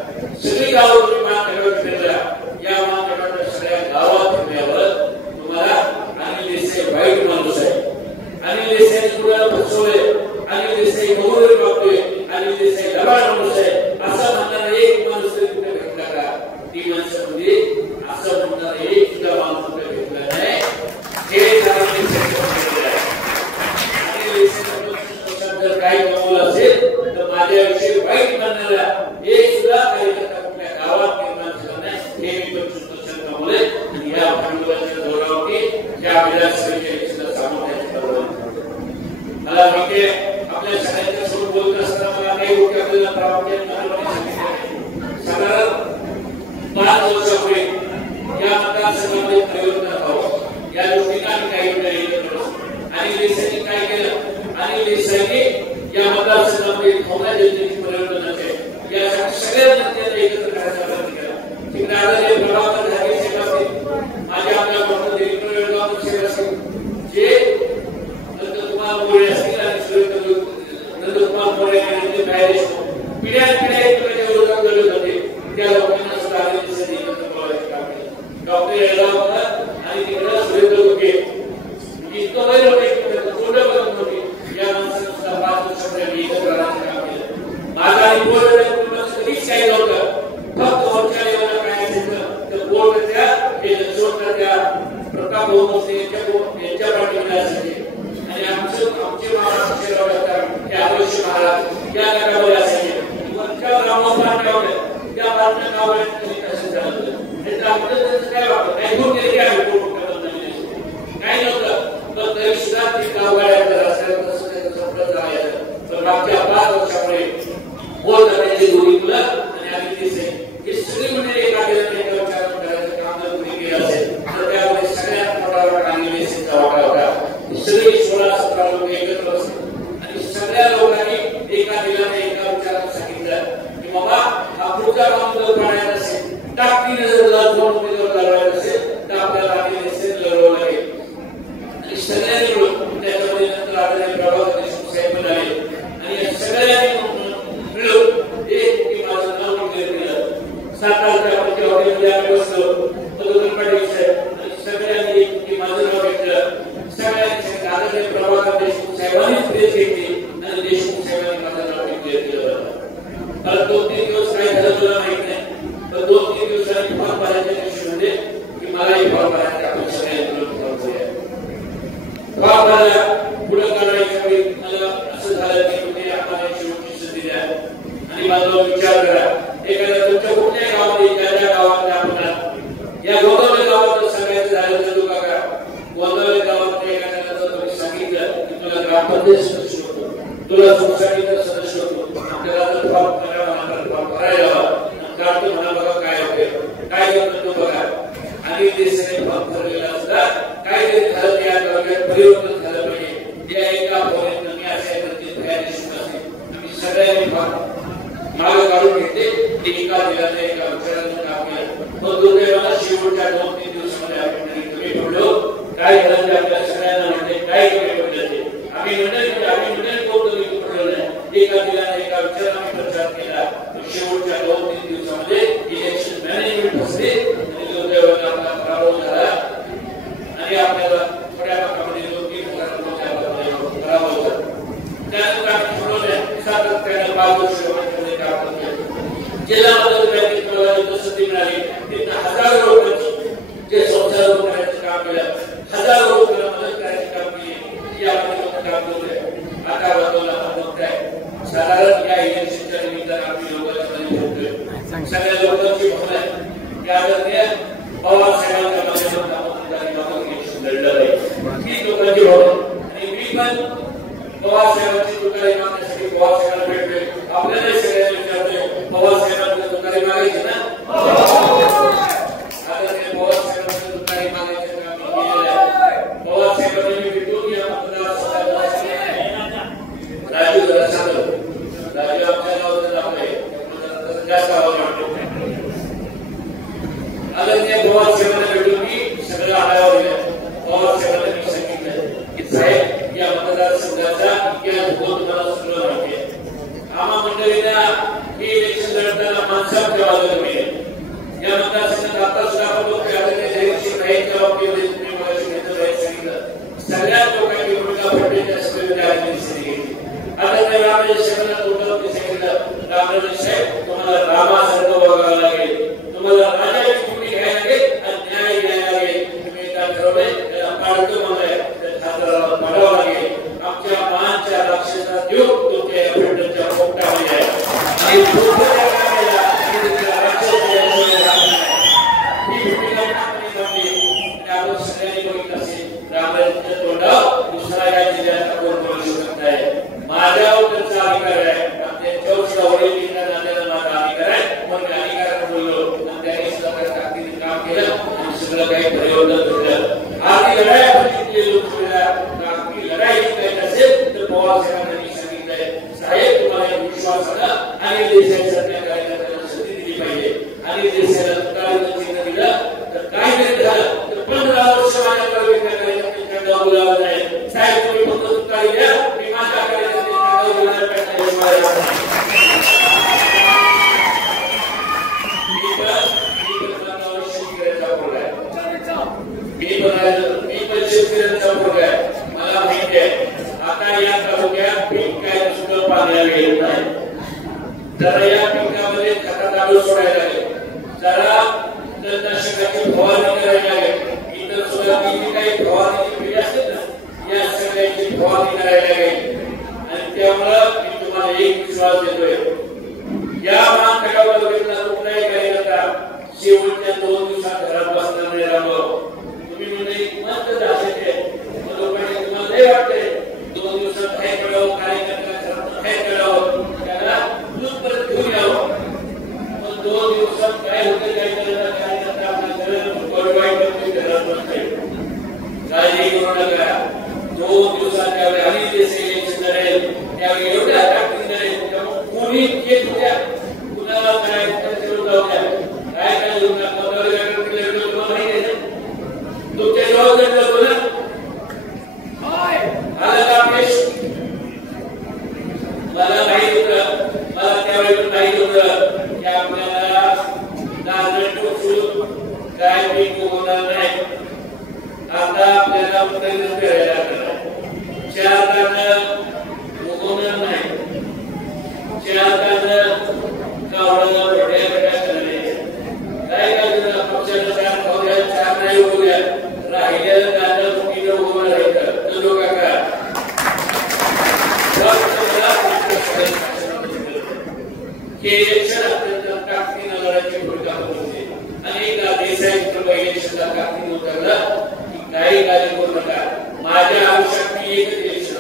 सगळी गावं तुम्ही महानगरात फिरला. या महानगराच्या सगळ्या गावात फिरल्यावर तुम्हाला अनिल देसाई वाईट माणूस आहे, अनिल देसाई कुणाला फसवलंय, अनिल देसाई बहुरूपी वागतोय, अनिल देसाई लबाड माणूस आहे असं म्हणणारा एक माणूस तरी कुठे भेटला का? ती माणसामध्ये असं म्हणणारा एक सुद्धा माणूस कुठे भेटला नाही. हे जर काही कमवलं असेल तर माझ्याविषयी वाईट म्हणणारा एक सुद्धा कार्यकर्ता कुठल्या गावात निर्माण झाला नाही. हे मी 25 वर्षात कमवले आणि या भांडवलाच्या जोरावरती या विधानसभेच्या इलेक्शनला सामोरं जायचं ठरवलं. मला माहिती आहे आपल्या सगळ्यांच्या समोर बोलत असताना मला काही गोष्टी आपल्याला प्रामुख्याने साधारण 5 वर्षापूर्वी या मतदारसंघामध्ये परिवर्तन व्हावं या दृष्टीने आम्ही काही आणि देशाने काय केलं आणि देशाने या मतदारसंघामध्ये भावना जनतेची परिवर्तनाचे यासाठी सगळ्या जनतेला एकत्र करायचा प्रयत्न केला. तिकडे आदरणीय प्रभाकर झाले साहेब असतील, माझे आपल्या डॉक्टर दिलीप वेळगावकर साहेब असतील, जे नंदकुमार मोरे असतील आणि नंदकुमार मोरे यांचे बाहेर पिढ्या एकमेकांच्या विरोधात लढत होते. त्या लोकांना सुद्धा आदरणीय देशाने एकत्र बोलायचं काम केलं. डॉक्टर वेळगावकर आणि तिकडे सुरेंद्र गुके इतकं वैर होते थोडं बघत होते या माणसानं सुद्धा 5 वर्षापूर्वी एकत्र राहण्याचं काम केलं. माझा आणि बोर्ड कधीच काही नव्हतं. फक्त वरच्या लेवलला काय असायचं तर बोर्डच्या हे जोडच्या प्रताप भाऊ यांच्या पाठीमध्ये असायचे आणि आमचे महाराष्ट्र हे आदर्श महाराज या गावामध्ये असायचे. वरच्या ग्रामपातळीवर त्या बातम्या गावाला कसं झालं त्याचं आपलं काय वाटतं काही खूप केले काय काही नव्हतं. पण तरी सुद्धा ती गावगाड्या रस्त्यावर संपत राहायचं. पण मागच्या 5 वर्षापुढे बोल करण्याची दोन्ही मुलं आणि आम्ही देसाई हे सगळे म्हणजे एका एका विचार करायचं काम जर कोणी केलं असेल तर त्यामध्ये सगळ्यात मोठा वाटा आणि देसाईचा वाटा होता. सगळे 16-17 लोक एकत्र बसले आणि सगळ्या लोकांनी एका दिलाने एका विचारानं सांगितलं की बाबा हा पुढचा काम जर पाडायचा असेल टाकतीने जर लढवायचं असेल तर आपल्याला आधी देसाई लढवावं लागेल. सगळ्यांनी मिळून त्याच्यामध्ये नंतर आदरणीय प्रभाकर देशमुख साहेब म्हणाले आणि या सगळ्यांनी मिळून एक माझं नाव डिक्लेअर केलं. 7 तारखेच्या हॉटेलमध्ये आम्ही बसलो मधुकर पाटील साहेब आणि सगळ्यांनी एक माझं नाव घेतलं. सगळ्यांनी आदरणीय प्रभाकर देशमुख साहेबांनी प्रेस घेतली आणि देशमुख साहेबांनी माझं नाव डिक्लेअर केलं. मला 2-3 दिवस काय झालं तुला माहित नाही पण 2-3 दिवसांनी फॉर्म भरायच्या दिवशीमध्ये की मला हे फॉर्म भरायचं आपण सगळ्यांनी मिळून करूया. पुढे करायच्या वेळी मला असं झालं की तुम्ही आम्हाला शेवटची संधी द्या आणि माझा विचार करा एखाद्या तुमच्या कुठल्याही गावामध्ये ज्या गावात आपण या गोदावरी गावात सगळ्या भाग ठरलेला असला काहीतरी झालं त्या तालुक्यात परिवर्तन झालं पाहिजे या एका भावनेत मी अशा प्रत्येक तयारी आम्ही सगळ्यांनी मागे काढून घेतले ते एका दिलाने एका विचारानं काम केलं मग दुर्दैवाला शेवटच्या 2-3 दिवसामध्ये आपण कमी पडलो काय झालं ते आपल्या सगळ्यांना म्हणते काय कमी पडलं ते आम्ही म्हणत कोणतरी पडलो नाही एका दिलाने एका विचाराने प्रचार केला शेवटच्या 2-3 दिवसामध्ये इलेक्शन मॅनेजमेंट असते आणि दुर्दैवाला आपला पराभव झाला आणि आपल्याला थोड्या प्रमाणामध्ये 2-3 हजार पराभव झाला त्यानंतर आम्ही ठरवलं सातत्याने 5 वर्ष जिल्हा मदत बँकेत संधी मिळाली तिथं हजारो लोकांची जे संसार करायचं काम केलं हजारो लोकांना मदत करायचं काम केली यामध्ये लोक काम करतोय आता बदलला बघताय साधारण या इलेक्शनच्या निमित्तानं आम्ही लोकांच्या मध्ये ठेवतोय सगळ्या लोकांची भावना आहे की आदरणीय पवार साहेबांच्या माध्यमातून आपण इलेक्शन लढलं पाहिजे ही लोकांची भावना आणि मी पण पवार साहेबांची तुकारी मागण्यासाठी पवार साहेबांना भेटतोय आपल्याला सगळ्यांना विचारतोय पवार साहेबांना तुकारी मागायची ना आता ते पवार साहेबांना तुकारी मागायचं काम केलेलं आहे पवार साहेबांनी भेटून या मतदारसंघात राजू जरा सांगतो राजू आमच्या गावात आपले जास्त आवाज वाटतो आता ते पवार साहेबांना भेटून मी सगळं आढावा दिला पवार साहेबांना मी सांगितलं की साहेब या मतदारसंघाचा इतिहास बहुत मला सगळं माहिती आहे आम्हा मंडळींना ही इलेक्शन लढताना माणसाच्या बाजूला मिळेल या मतदारसंघात आता सुद्धा आपण लोक राहायच्या बाबतीमध्ये तुम्ही मला सांगितलं सगळ्यात लोकांची भूमिका पडलेल्या घेतली आता त्या रामाच्या शहराला लोकांनी सांगितलं रामराजे साहेब तुम्हाला रामासारखं बघावं लागेल तुम्हाला राजाची भूमी घ्यायला लागेल आणि न्याय द्यायला लागेल तुम्ही काय ठरवलंय त्याला पाडतो मला त्या खासदाराला पाडावं लागेल आमच्या मानच्या राक्षसा देऊ तुमच्या या फंडाच्या पोटामध्ये आहे आणि पोटाच्या कामाला ही भूमिका आपण सगळ्यांनी बघितलं असेल रामराजांच्या तोंडावर दुसरा या जिल्ह्यात कोण बोलू शकत नाही माझ्यावर त्यांचा अधिकार आहे त्यांच्यावर सुद्धा वडील नात्याला माझा अधिकार आहे म्हणून मी अधिकाराने बोललो आणि त्यांनी सुद्धा ताकदीने काम केलं आणि सगळं काही परिवर्तन घडलं आधी लढाई आपण जिंकलेली लोकसभेला लढाई जिंकायची असेल तर पवार साहेबांनी सांगितलंय साहेब तुम्हाला विश्वासानं आणि देशाच्या कार्यकर्त्यांना संधी दिली पाहिजे आणि देशाला तुकाराचं चिन्ह दिलं तर काय तरी झालं तर 15 वर्ष माझ्याकडे कार्यकर्त्यांच्या बोलावं नाही साहेब तुम्ही फक्त तुकारी द्या मी माझ्या कार्यकर्त्यांच्या बोलायला मला माहिती आहे आता या तालुक्यात पीक काय दुसरं पाण्याला येत नाही जरा या पिकामध्ये खतादारू सोडायला लागेल जरा तणनाशकाची फवारणी करायला लागेल इतर सुद्धा किती काही फवारणीची पिढी असते ना या सगळ्याची फवारणी करायला लागेल आणि त्यामुळं मी तुम्हाला एक विश्वास देतोय या महाखंडावर कुठलाही कार्यकर्ता शेवटच्या 2 दिवसात घरात बसणार नाही रामभाऊ तुम्ही म्हणजे मस्त जायचे लोकांनी तुम्हाला लय वाटतंय 2 दिवसात काय कळावं कार्यकर्त्यांना काय कळावं त्याला दूध परत घेऊन यावं मग 2 दिवसात काय होते काय करत कार्यकर्ता आपल्या घरात बसते काळजी करू नका 2 दिवसात त्यावेळी आणि देश इलेक्शन लढेल त्यावेळी एवढ्या ताकदीने लढेल त्यामुळे कोणी येत होत्या कुणाला काय होत्या काय काय लोक तुमच्या जबाबदारी जातो ना मला माहित होतं मला त्यावेळी पण माहित होतं की आपल्याला नारळ टोचून काय पीक होणार नाही आता आपल्याला प्रयत्न करायला लागणार 4 दाणं उगवणार नाही 4 दाणं कावळा मोठ्या मोठ्या करणे काय काय पक्षाला 4 खाऊया 4 नाही उगवल्या राहिलेलं दाणं मुठीनं उगवून राहिलं तर लोक काय हे इलेक्शन अत्यंत ताकदीनं लढायची भूमिका होते अनेकदा देशात इलेक्शनला ताकदीनं उतरलं की काही काळजी करू नका माझ्या आयुष्यात मी एकच इलेक्शन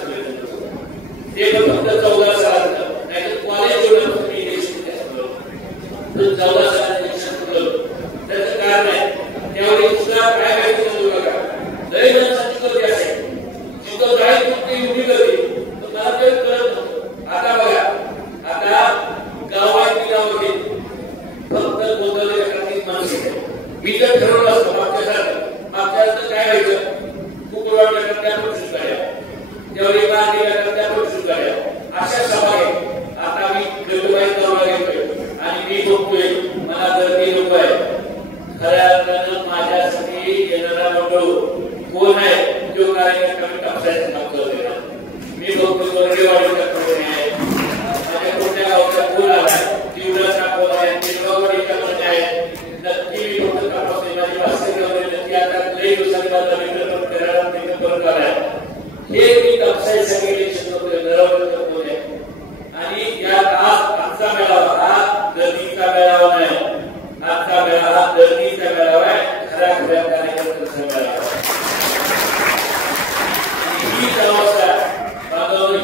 ते फक्त 14 सालाचं नाहीतर कॉलेज मी इलेक्शन 14 सालाचं इलेक्शन त्याचं कारण आहे त्यावेळी सुद्धा काय बंधू कोण आहे जो कार्यकर्ता कापसाचं काम करतोय. मी बघतो वर्गेवाडीचा कोण आहे, माझ्या कोणत्या गावचा कोण आला, जीवनाचा कोण आहे, निर्वावाडीचा कोण आहे, नक्की मी फक्त कापसाची माझी वास्तविक नक्की आता लई दिवसांनी माझा मित्र पण करायला तिथे परत आलाय. हे मी कापसाचे सगळे इलेक्शन होते नरवडीचा कोण आहे. आणि या आजचा मेळावा हा गर्दीचा मेळावा नाही, आजचा मेळावा हा गर्दीचा मेळावा आहे, खऱ्या खऱ्या कार्यकर्त्यांचा मेळावा.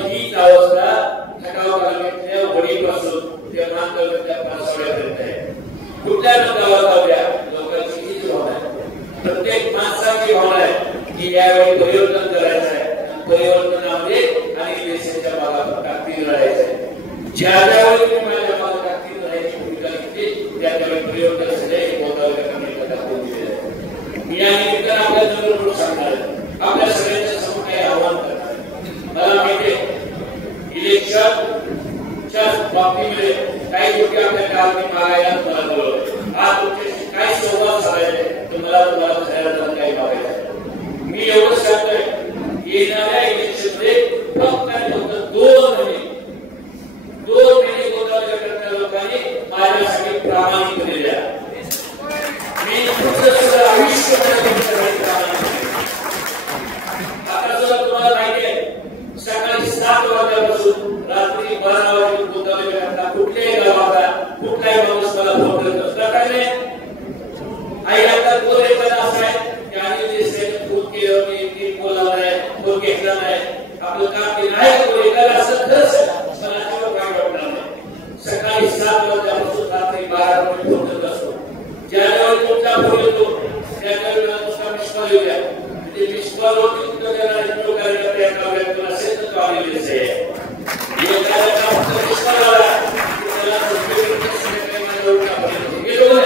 हीच अवस्था ठकाव तालुक्यातल्या वडीपासून ते मानकवड्याच्या पाचवड्यापर्यंत आहे. कुठल्या गावात जाऊया लोकांची हीच भावना आहे, प्रत्येक माणसाची भावना आहे की यावेळी परिवर्तन करायचं आहे. परिवर्तनामध्ये आणि देशाच्या भागात ताकदीने लढायचं आहे. ज्या ज्यावेळी तुम्ही माझ्या भागात ताकदीने लढायची भूमिका घेतली त्या त्यावेळी परिवर्तन झाले. गोदावरी कमिटीला दाखवून दिले आहे. मी या निमित्तानं आपल्या जवळ सांगणार आहे, आपल्या सगळ्यांच्या समोर काही आव्हान करणार. मला माहिती आहे इलेक्शनच्या बाबतीमध्ये काही गोष्टी आपल्या गावात मागायला मला बोलवलं. आज तुमच्याशी काय संवाद साधायचे तुम्हाला खऱ्या काही मागायचं. मी एवढं सांगतोय येणाऱ्या इलेक्शनमध्ये फक्त आणि फक्त 2 महिने गोदावरीच्या लोकांनी माझ्यासाठी प्रामाणिकपणे द्या. मी तुमचं आयुष्य आता जर तुम्हाला माहिती आहे सकाळी 7 वाजल्यापासून रात्री 12 वाजेपर्यंत गोदावरीच्या कुठल्याही गावाला कुठलाही माणूस मला फोन करत असला काय नाही. आई आता कोण एखादा असं आहे की आणि देशाने फोन केलं मी बोलावं नाही, फोन घेतला नाही, आपलं काम केलं आहे. कोण एखादा असं खरंच मला तेव्हा काय वाटणार नाही. सकाळी 7 वाजल्यापासून रात्री 12 वाजेपर्यंत फोन करत असतो. ज्यावेळी तुमचा फोन येतो त्यावेळी मला तुमचा मिसकॉल येऊ द्या. ते मिसकॉलवरती तुमचं कार्यकर्ता एका व्यक्तीला असेल तर तो आलेले आहे. मिसकॉल आला की त्याला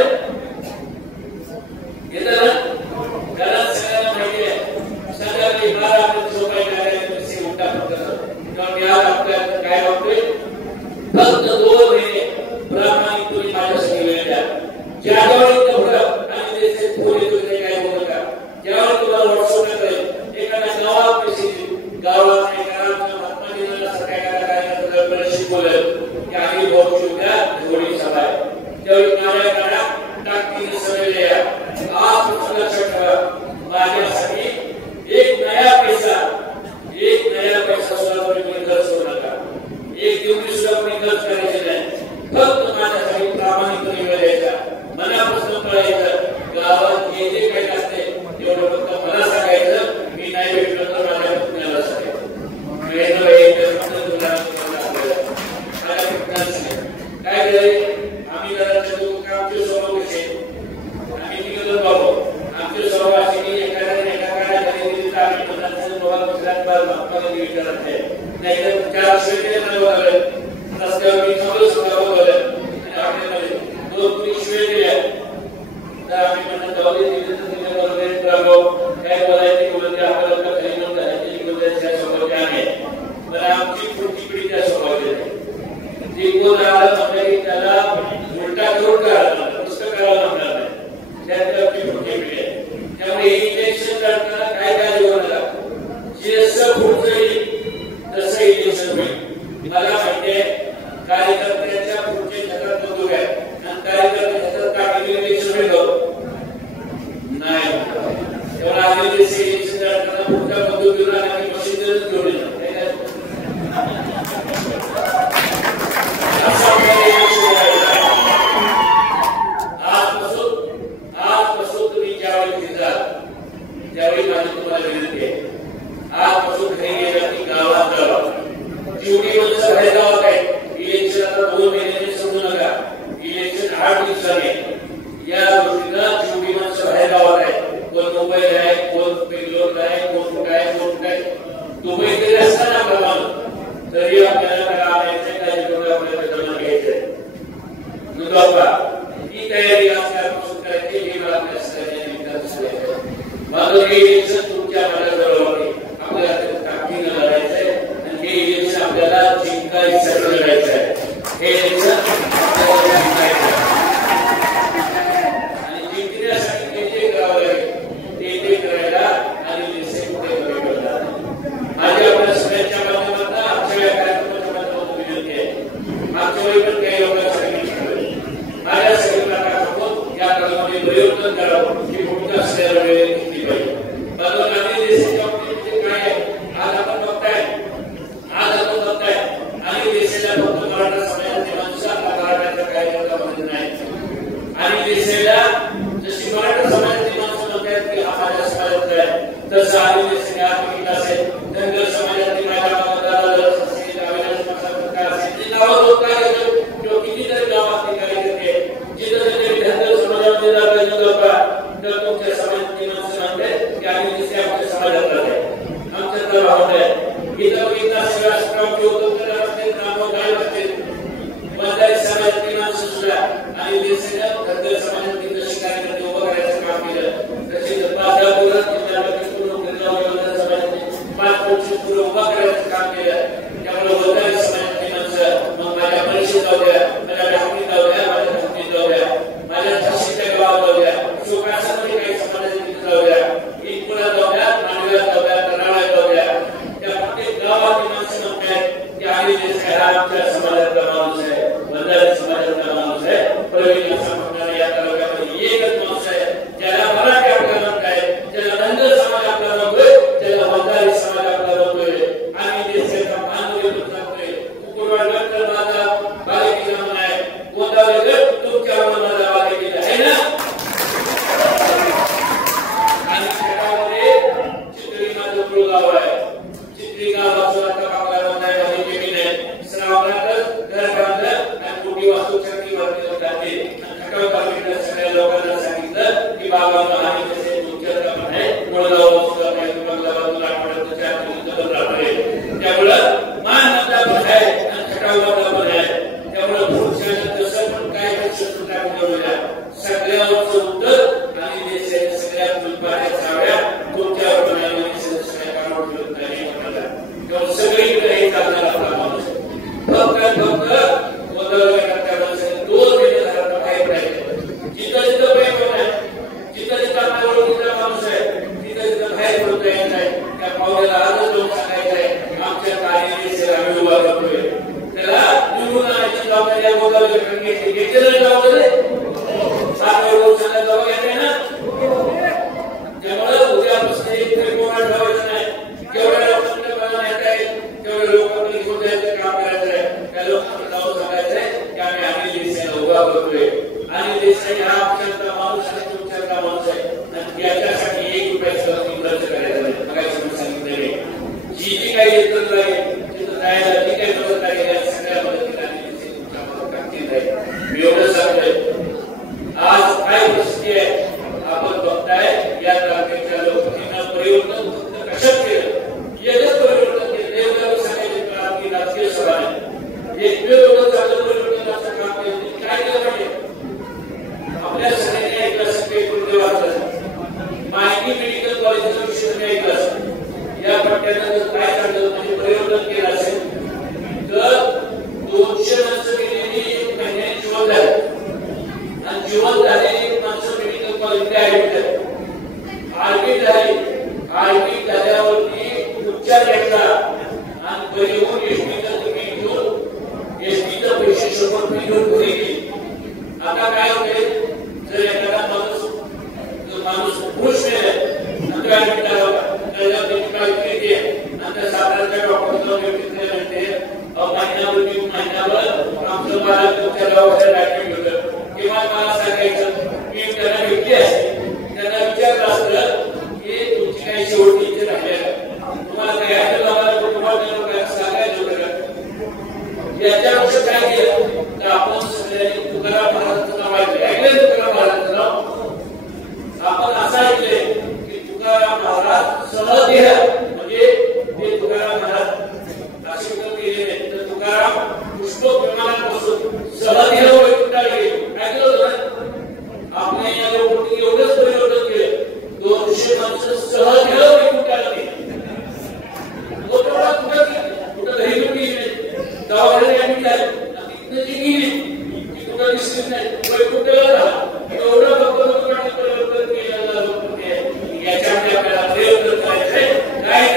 येतं ना, त्याला सगळ्यांना माहिती आहे. सगळ्यांनी 12 सोपाई कार्यालयाचे उठा करतात. मी आज आपल्याला काय वाटतोय फक्त 2 महिने प्रामाणिक तुम्ही माझ्यासाठी वेळ द्या. ज्यावेळी आणि त्याचे फोन येतो ते काय बोलू नका. ज्यावेळी तुम्हाला व्हॉट्सअप करेल एखाद्या गावात मेसेज गावात महात्मा दिनाला सगळ्या कार्यकर्त्यांना बोलेल की आम्ही भोग शिवल्या होळी सभा आहे. त्यावेळी माझ्या गाड्या टाकीने सगळे या. आज लक्षात ठेवा माझ्यासाठी एक नया पैसा सुद्धा तुम्ही खर्च करू नका. एक दिवशी सुद्धा कोणी खर्च करायचे नाही. फक्त माझ्यासाठी प्रामाणिकपणे वेळ द्यायचा, मनापासून कळायचं. गावात जे जे काही असते तेवढं फक्त मला सांगायचं. मी नाही भेटलो तर माझ्या पुतण्याला सांगायचं. काय आम्ही आमचे स्वभाव कसे आम्ही निघत बाबू आमचे स्वभाव असे की एका काळामध्ये विचारत नाही. नाहीतर 4 शिवाय रस्त्यावर मी स्वभाव बोलत आणि आपल्यामध्ये 2 कुणी शिवाय दिल्या तर आम्ही म्हणत काय बोलायचे बोलते आपल्याला खाली म्हणून त्याची बोलायच्या स्वभाव आहे. पण आमची पुढची पिढी त्या स्वभाव जे कोण राहिला त्याला उलटा करून काढला पुस्तक करायला म्हणणार नाही. त्यात आपली पुढची पिढी आहे. त्यामुळे इलेक्शन लढताना काय काळजी करू नका. जसं पुढचं येईल तसं इलेक्शन होईल. मला माहिती आहे कार्यकर्त्यांच्या पुढचे क्षेत्रात बंदूक आहे आणि कार्यकर्त्यांच्या क्षेत्रात टाकलेले इलेक्शन होईल नाही. तेव्हा आलेले इलेक्शन लढताना पुढच्या बंदूक घेऊन आणि मशीनच घेऊन येणार आजपासून तुम्ही ज्यावेळी फिरतात त्यावेळी माझी तुम्हाला विनंती आहे आजपासून घरी गेलं की गावात जावा. जेवढी माणसं बाहेर गावात आहेत इलेक्शन आता 2 महिन्यांनी समजू नका. इलेक्शन 8 दिवसांनी. या गोष्टीला जेवढी माणसं बाहेर गावात आहेत कोण मुंबईला आहे, कोण बेंगलोरला आहे, कोण कुठं आहे, कोण कुठं आहे. दुबई तरी असताना आपला माणूस तरी आपल्याला आणायचं काही करून आपल्याला जमा घ्यायचंय. ही तयारी आजपासून करायची ही मला आपल्या सगळ्यांनी माझं हे इलेक्शन तुमच्या माझ्याजवळ आपल्याला ताकदीनं लढायचंय आणि हे इलेक्शन आपल्याला जिंकायचं लढायचं आहे. हे इलेक्शन आपल्याला जिंकायचं आणि जिंकण्यासाठी जे जे करावं लागेल ते करायला तसं आम्ही सगळ्या बघितलं असेल धनगर समाजातील माझ्या मतदाराला असेल अविनाश प्रकार असेल जे नावात होत काय किंवा कितीतरी गावात कार्यकर्ते जिथं जिथे धनगर समाजामध्ये जागा होता तर तुमच्या समाजातील माणसं म्हणते की आम्ही दुसऱ्या आमच्या समाजात राहते आमच्या तर भावना आहे इथं बघितलं सगळ्या स्ट्रॉंग होतं तर असते नामं काय असते बंधारी समाजातील माणसं सुद्धा आणि देशाच्या धनगर समाजातील जशी कार्यकर्ते उभं करायचं काम केलं तसे 5 वर्ष पूर्व उभा करायचं काम केलं त्यामुळे बंधारी समाजातील माणसं मग माझ्या परिषद जाऊ द्या माझ्या गावठी जाऊ द्या माझ्या धुकीत जाऊ द्या माझ्या झाशीच्या गावात जाऊ द्या शोकासामध्ये काही समाजातील जाऊ द्या इनपुला जाऊ द्या मांडव्यात जाऊ द्या तराळ्यात जाऊ द्या त्या प्रत्येक गावातील माणसं म्हणतात की आम्ही जे आमच्या समाजातला माणूस आहे बंधारी समाजातला माणूस आहे प्रवीण असं म्हणणारा या तालुक्यामध्ये एकच माणूस आहे ज्याला मराठी आपला म्हणताय ज्याला धनगर समाज आपला म्हणतोय ज्याला बंधारी समाज आपला म्हणतोय आम्ही देशाचा मानवी म्हणतोय कुकुरवाड डॉक्टर माझा बालेकिल्ला म्हणाय गोंदावले गट तुमच्या माझा बालेकिल्ला आहे ना आणि खेळामध्ये चित्री माझं मूळ गाव आहे चित्री गावाचं आता आपल्याला म्हणाय माझी जमीन आहे श्रावणातच घर बांधलं आणि मोठी वास्तुशास्त्री वरती जाते खटाव तालुक्यातल्या सगळ्या लोकांना सांगितलं की बाबा आम्ही तसे तुमच्या म्हणे मुळगाव सुद्धा काही तुम्हाला बाजूला आठवड्यात 4 दिवस बदल राहणार त्यामुळं मान मतदार पण आहे आणि खटाव मतदार पण आहे त्यामुळं पुरुषांना तसं पण काय प्रश्न टाकून सगळ्यावरचं उत्तर आणि देशाच्या सगळ्या फुलपाट्या चाव्या तुमच्यावर बनावलेली सगळ्या कामावर ठेवत नाही म्हणाला तेव्हा सगळीकडे हे चालणार आपला माणूस फक्त गोंधळ करता माणसाने 2 महिने घरात बाहेर राहिले जिथं जिथं पैक आहे जिथं जिथं आपल्या ओळखीचा माणूस आहे तिथं जिथं बाहेर पडता येत नाही त्या पावल्याला आजच लोक सांगायचं आहे आमच्या कार्यालयाचे आम्ही उभा करतोय त्याला निवडून आणायची जबाबदारी या गोंधळ घेतली घेतलेलं जबाबदारी 7 वर्षाला जबाब घेते ना त्यामुळे उद्यापासून एक तरी कोणा ठेवायचं नाही जेवढ्या लोकांना येत आहे तेवढ्या लोकांनी गोंधळाचं काम करायचं आहे त्या लोकांना जाऊन सांगायचंय की आम्ही अनिल देसाईला उभा करतोय अनिल देसाई हा आमच्यातला माणूस आणि तुमच्यातला माणूस आहे आणि याच्यासाठी 1 रुपयाचं खर्च करायचा नाही बघायचं सांगितलेले जी काही येतं लागेल तिथं जायला जी काही मदत लागेल या सगळ्या मदतीला अनिल देसाई तुमच्या मदत करतील आहे मी एवढं सांगतोय आज काय परिस्थिती आहे आपण बघताय या तालुक्याच्या लोकांना परिवर्तन फक्त कशात केलं एकच परिवर्तन केलं देवगाव सांगायचे काम की राजकीय सभा नाही एक वेळ चांगलं परिवर्तनाचं काम केलं काय केलं पाहिजे आपल्या सगळ्यांनी ऐकलं असं काही कृत्य वाचलं माहिती मेडिकल कॉलेजचा विषय ऐकलं असेल या पट्ट्यानं जर काय काढलं म्हणजे परिवर्तन केलं असेल तर 200 माणसं गेलेली 1 महिन्यात जीवन झालं आणि जीवन झालेली माणसं मेडिकल कॉलेजमध्ये ऍडमिट झाली ऍडमिट झाल्यावरती उपचार घेतला आणि बरी होऊन एसटीचं तिकीट घेऊन एसटीचं पैसे 100 रुपये घेऊन घरी गेली आता काय होते जर एखादा माणूस पुरुष ऍडमिट झाला होता त्याच्यावर त्याची काळजी घेते नंतर साताऱ्याच्या डॉक्टर जाऊन म्हणते महिन्याभर आमचं मला तुमच्या दवाखान्यात ऍडमिट होतं किंवा मला सांगायचं मी त्यांना भेटली असते त्यांना विचारलं असतं की तुमची काही शेवटची इच्छा राहिली तुम्हाला काही ऐकलं लावायला तुम्हाला सांगायचं होतं का याच्यापेक्षा काय केलं तर आपण सगळ्यांनी तुकाराम महाराजांचं नाव ऐकलंय तुकाराम महाराजांचं नाव आपण असं ऐकलंय की तुकाराम महाराज सहदेह म्हणजे ते तुकाराम महाराज असे केलेले तर तुकाराम पुष्पक विमानात बसून सहदेह वैकुंठाला गेले ऐकलं होतं आपल्या या लोकांनी एवढंच परिवर्तन केलं 200 माणसं सहदेह वैकुंठाला गेली कुठं घरी कुठे दवाखान्यात ऍडमिट झाले तिथनं जी गेली ती कुठं दिसलीच नाही वैकुंठाला झाला एवढं फक्त परिवर्तन केलं याच्यामध्ये आपल्याला परिवर्तन करायचंय काय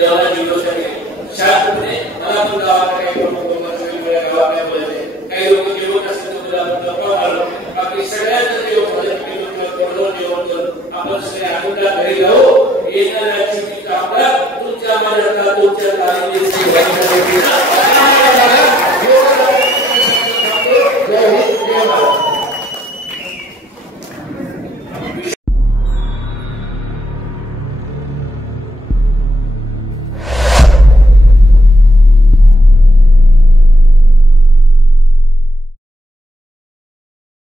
देवाला जीवसाठी शास्त्रने मला तुला काही